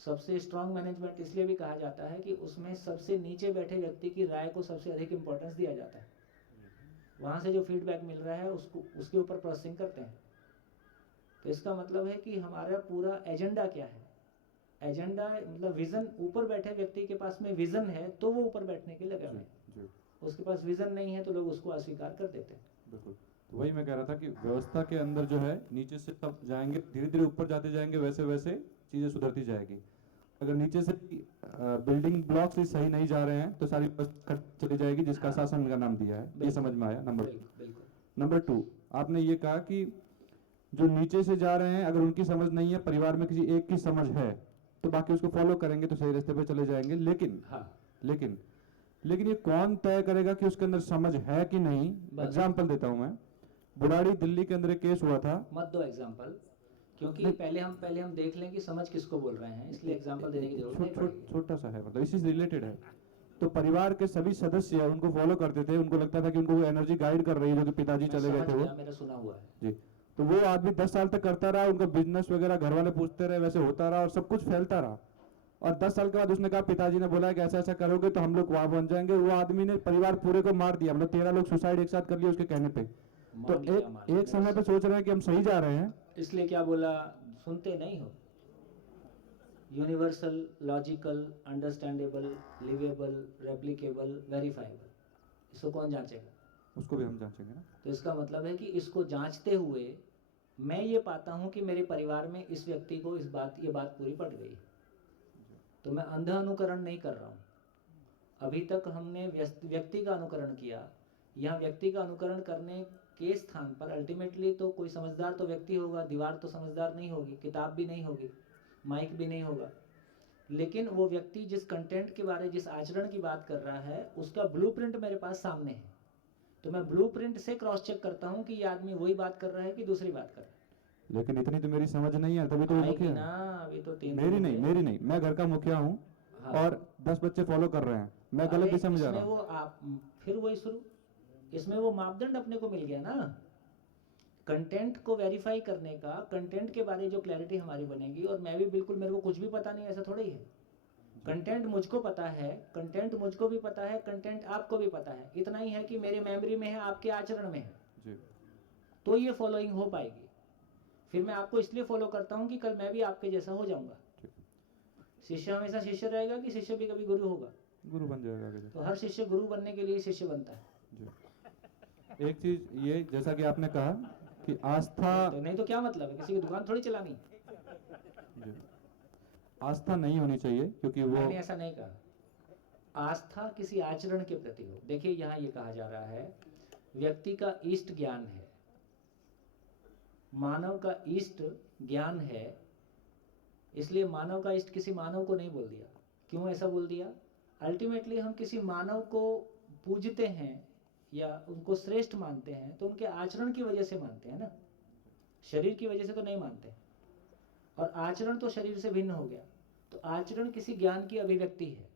सबसे स्ट्रांग मैनेजमेंट इसलिए भी कहा जाता है कि उसमें सबसे नीचे बैठे व्यक्ति की राय को सबसे अधिक इम्पोर्टेंस दिया जाता है। वहाँ से जो फीडबैक मिल रहा है उसको उसके ऊपर प्रोसेसिंग करते हैं। तो इसका मतलब है कि हमारा पूरा एजेंडा क्या है, एजेंडा मतलब विजन। ऊपर बैठे व्यक्ति के पास में विजन है तो वो ऊपर बैठने के लिए लगा है, उसके पास विजन नहीं है तो लोग उसको अस्वीकार कर देते हैं। बिल्कुल, तो वही मैं कह रहा था कि व्यवस्था के अंदर जो है नीचे से तब जाएंगे, धीरे धीरे ऊपर जाते जाएंगे, वैसे वैसे चीजें सुधरती जाएगी। अगर नीचे से बिल्डिंग ब्लॉक्स ही सही नहीं जा रहे हैं तो सारी चली जाएगी, जिसका शासन का नाम दिया है। ये समझ में आया। नंबर 2, आपने ये कहा कि जो नीचे से जा रहे हैं अगर उनकी समझ नहीं है, परिवार में किसी एक की समझ है तो बाकी उसको फॉलो करेंगे तो सही रास्ते पे चले जाएंगे। लेकिन ये कौन तय करेगा कि उसके अंदर समझ है कि नहीं? एग्जाम्पल देता हूं मैं, बुराड़ी दिल्ली के अंदर एक केस हुआ था। मत दो एग्जाम्पल, क्योंकि पहले हम देख लें कि समझ किसको बोल रहे हैं, इसलिए एग्जाम्पल देने की जरूरत नहीं पड़ेगी। छोटा सा है, मतलब इसी से रिलेटेड है। तो परिवार के सभी सदस्य उनको फॉलो करते थे, उनको लगता था कि उनको वो एनर्जी गाइड कर रही है जो कि पिताजी चले गए थे वो। मेरा सुना हुआ है जी। तो वो आदमी 10 साल तक करता रहा, उनका बिजनेस वगैरह घर वाले पूछते रहे, वैसे होता रहा और सब कुछ फैलता रहा। और 10 साल के बाद उसने कहा, पिताजी ने बोला कि ऐसा ऐसा करोगे तो हम लोग वहां बन जाएंगे। वो आदमी ने परिवार पूरे को मार दिया, मतलब 13 लोग सुसाइड एक साथ कर लिए उसके कहने पे। तो एक समय पे सोच रहे हैं कि हम सही जा रहे हैं। इसलिए क्या बोला, सुनते नहीं हो। Universal, logical, understandable, liveable, replicable, verifiable, इसको कौन जांचेगा? उसको भी हम जांचेंगे ना। तो इसका मतलब है कि इसको जांचते हुए मैं ये पाता हूँ कि मेरे परिवार में इस व्यक्ति को ये बात पूरी पट गई, तो मैं अंधा अनुकरण नहीं कर रहा हूँ। अभी तक हमने व्यक्ति का अनुकरण किया। यहाँ व्यक्ति का अनुकरण करने के स्थान पर अल्टीमेटली तो कोई समझदार तो व्यक्ति होगा, दीवार तो समझदार नहीं होगी, किताब भी नहीं होगी, माइक भी नहीं होगा, लेकिन वो व्यक्ति जिस कंटेंट के बारे, जिस आचरण की बात कर रहा है, उसका ब्लूप्रिंट मेरे पास सामने है। तो मैं ब्लूप्रिंट से क्रॉस चेक करता हूँ कि ये आदमी वही बात कर रहा है कि दूसरी बात कर रहा है। लेकिन इतनी तो मेरी समझ नहीं है, तभी तो वो मुखिया है। अभी तो मेरी नहीं, मैं घर का मुखिया हूँ। हाँ। और 10 बच्चे फॉलो कर रहे हैं, मैं गलत दिशा में जा रहा हूँ। वो आप फिर वही शुरू, इसमें वो मापदंड अपने को मिल गया ना, कंटेंट को वेरीफाई करने का, कंटेंट के बारे जो क्लैरिटी हमारी बनेगी। और मैं भी बिल्कुल, मेरे को कुछ भी पता नहीं, ऐसा थोड़ा ही है। कंटेंट मुझको पता है, कंटेंट मुझको भी पता है, कंटेंट आपको भी पता है। इतना ही है कि मेरे मेमोरी में है, आपके आचरण में है जी। तो ये फॉलोइंग हो पाएगी। फिर मैं आपको इसलिए फॉलो करता हूँ कि कल मैं भी आपके जैसा हो जाऊंगा। शिष्य हमेशा शिष्य रहेगा कि शिष्य भी कभी गुरु होगा? गुरु बन जाएगा आगे। तो हर शिष्य गुरु बनने के लिए शिष्य बनता है जी। एक चीज ये, जैसा कि आपने कहा कि आस्था, तो नहीं तो क्या मतलब है, किसी की दुकान थोड़ी चलानी। जी। आस्था नहीं होनी चाहिए, क्योंकि वो, मैंने ऐसा नहीं कहा। आस्था किसी आचरण के प्रति हो। देखिए यहाँ ये कहा जा रहा है, व्यक्ति का इष्ट ज्ञान है, मानव का इष्ट ज्ञान है। इसलिए मानव का इष्ट किसी मानव को नहीं बोल दिया। क्यों ऐसा बोल दिया? अल्टीमेटली हम किसी मानव को पूजते हैं या उनको श्रेष्ठ मानते हैं तो उनके आचरण की वजह से मानते हैं ना, शरीर की वजह से तो नहीं मानते। और आचरण तो शरीर से भिन्न हो गया, तो आचरण किसी ज्ञान की अभिव्यक्ति है।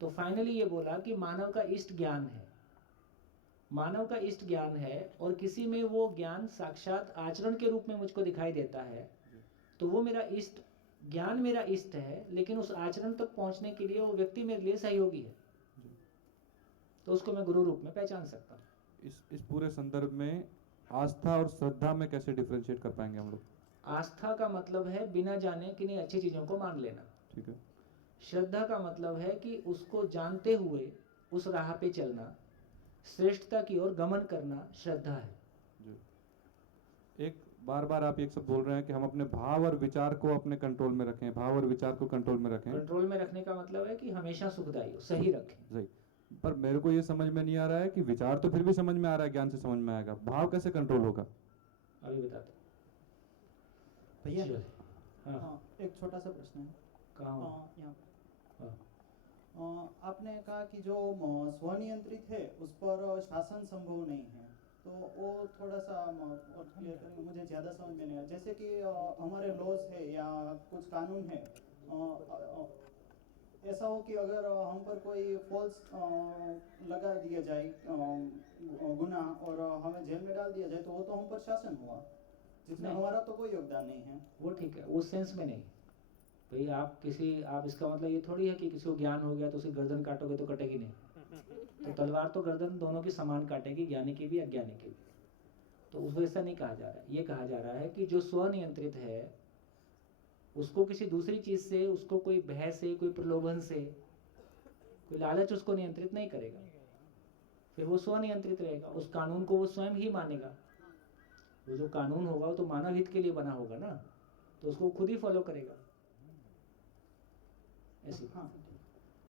तो फाइनली ये बोला कि मानव का इष्ट ज्ञान है, मानव का इष्ट ज्ञान है, और किसी में वो ज्ञान साक्षात आचरण के रूप में मुझको दिखाई देता है, तो वो मेरा इष्ट ज्ञान मेरा इष्ट है। लेकिन उस आचरण तक पहुंचने के लिए वो व्यक्ति मेरे लिए सहयोगी है, तो उसको मैं गुरु रूप में पहचान सकता हूँ। इस पूरे संदर्भ में आस्था और श्रद्धा में कैसे डिफरेंशिएट कर पाएंगे हम लोग? आस्था का मतलब है बिना जाने किन्हीं अच्छी चीजों को मान लेना। ठीक है। श्रद्धा का मतलब है कि उसको जानते हुए उस राह पे चलना, श्रेष्ठता की ओर गमन करना श्रद्धा है। जी। एक बार आप एक सब बोल रहे हैं कि हम अपने भाव और विचार को अपने कंट्रोल में रखें, भाव और विचार को कंट्रोल में रखें। कंट्रोल में रखने का मतलब है कि हमेशा सुखदायी हो, सही रखें। सही। पर मेरे को ये समझ में नहीं आ रहा है कि विचार तो फिर भी समझ में आ रहा है, ज्ञान से समझ में आएगा, भाव कैसे कंट्रोल होगा? अभी बताते भैया। हाँ। हाँ, एक छोटा सा प्रश्न है। कहाँ? यहाँ आपने कहा कि जो स्वनियंत्रित है उस पर शासन संभव नहीं है, तो वो थोड़ा सा और क्लियर करेंगे, मुझे ज़्यादा समझ में नहीं आया। जैसे कि हमारे लॉज है या कुछ कानून है, ऐसा हो कि अगर हम पर कोई फॉल्स लगा दिया जाए गुनाह और हमें जेल में डाल दिया जाए, तो वो तो हम पर शासन हुआ, जिसमें हमारा तो कोई योगदान नहीं है। वो ठीक है, उस सेंस में नहीं भाई। आप इसका मतलब ये थोड़ी है कि किसी को ज्ञान हो गया तो उसकी गर्दन काटोगे तो कटेगी नहीं। तो तलवार तो गर्दन दोनों की समान काटेगी, ज्ञानी की भी अज्ञानी की भी। तो उसको ऐसा नहीं कहा जा रहा है। ये कहा जा रहा है कि जो स्वनियंत्रित है उसको किसी दूसरी चीज से, उसको कोई भय से, कोई प्रलोभन से, कोई लालच उसको नियंत्रित नहीं करेगा। फिर वो स्वनियंत्रित रहेगा, उस कानून को वो स्वयं ही मानेगा। वो जो कानून होगा वो तो मानव हित के लिए बना होगा ना, तो उसको खुद ही फॉलो करेगा। ऐसी। हाँ।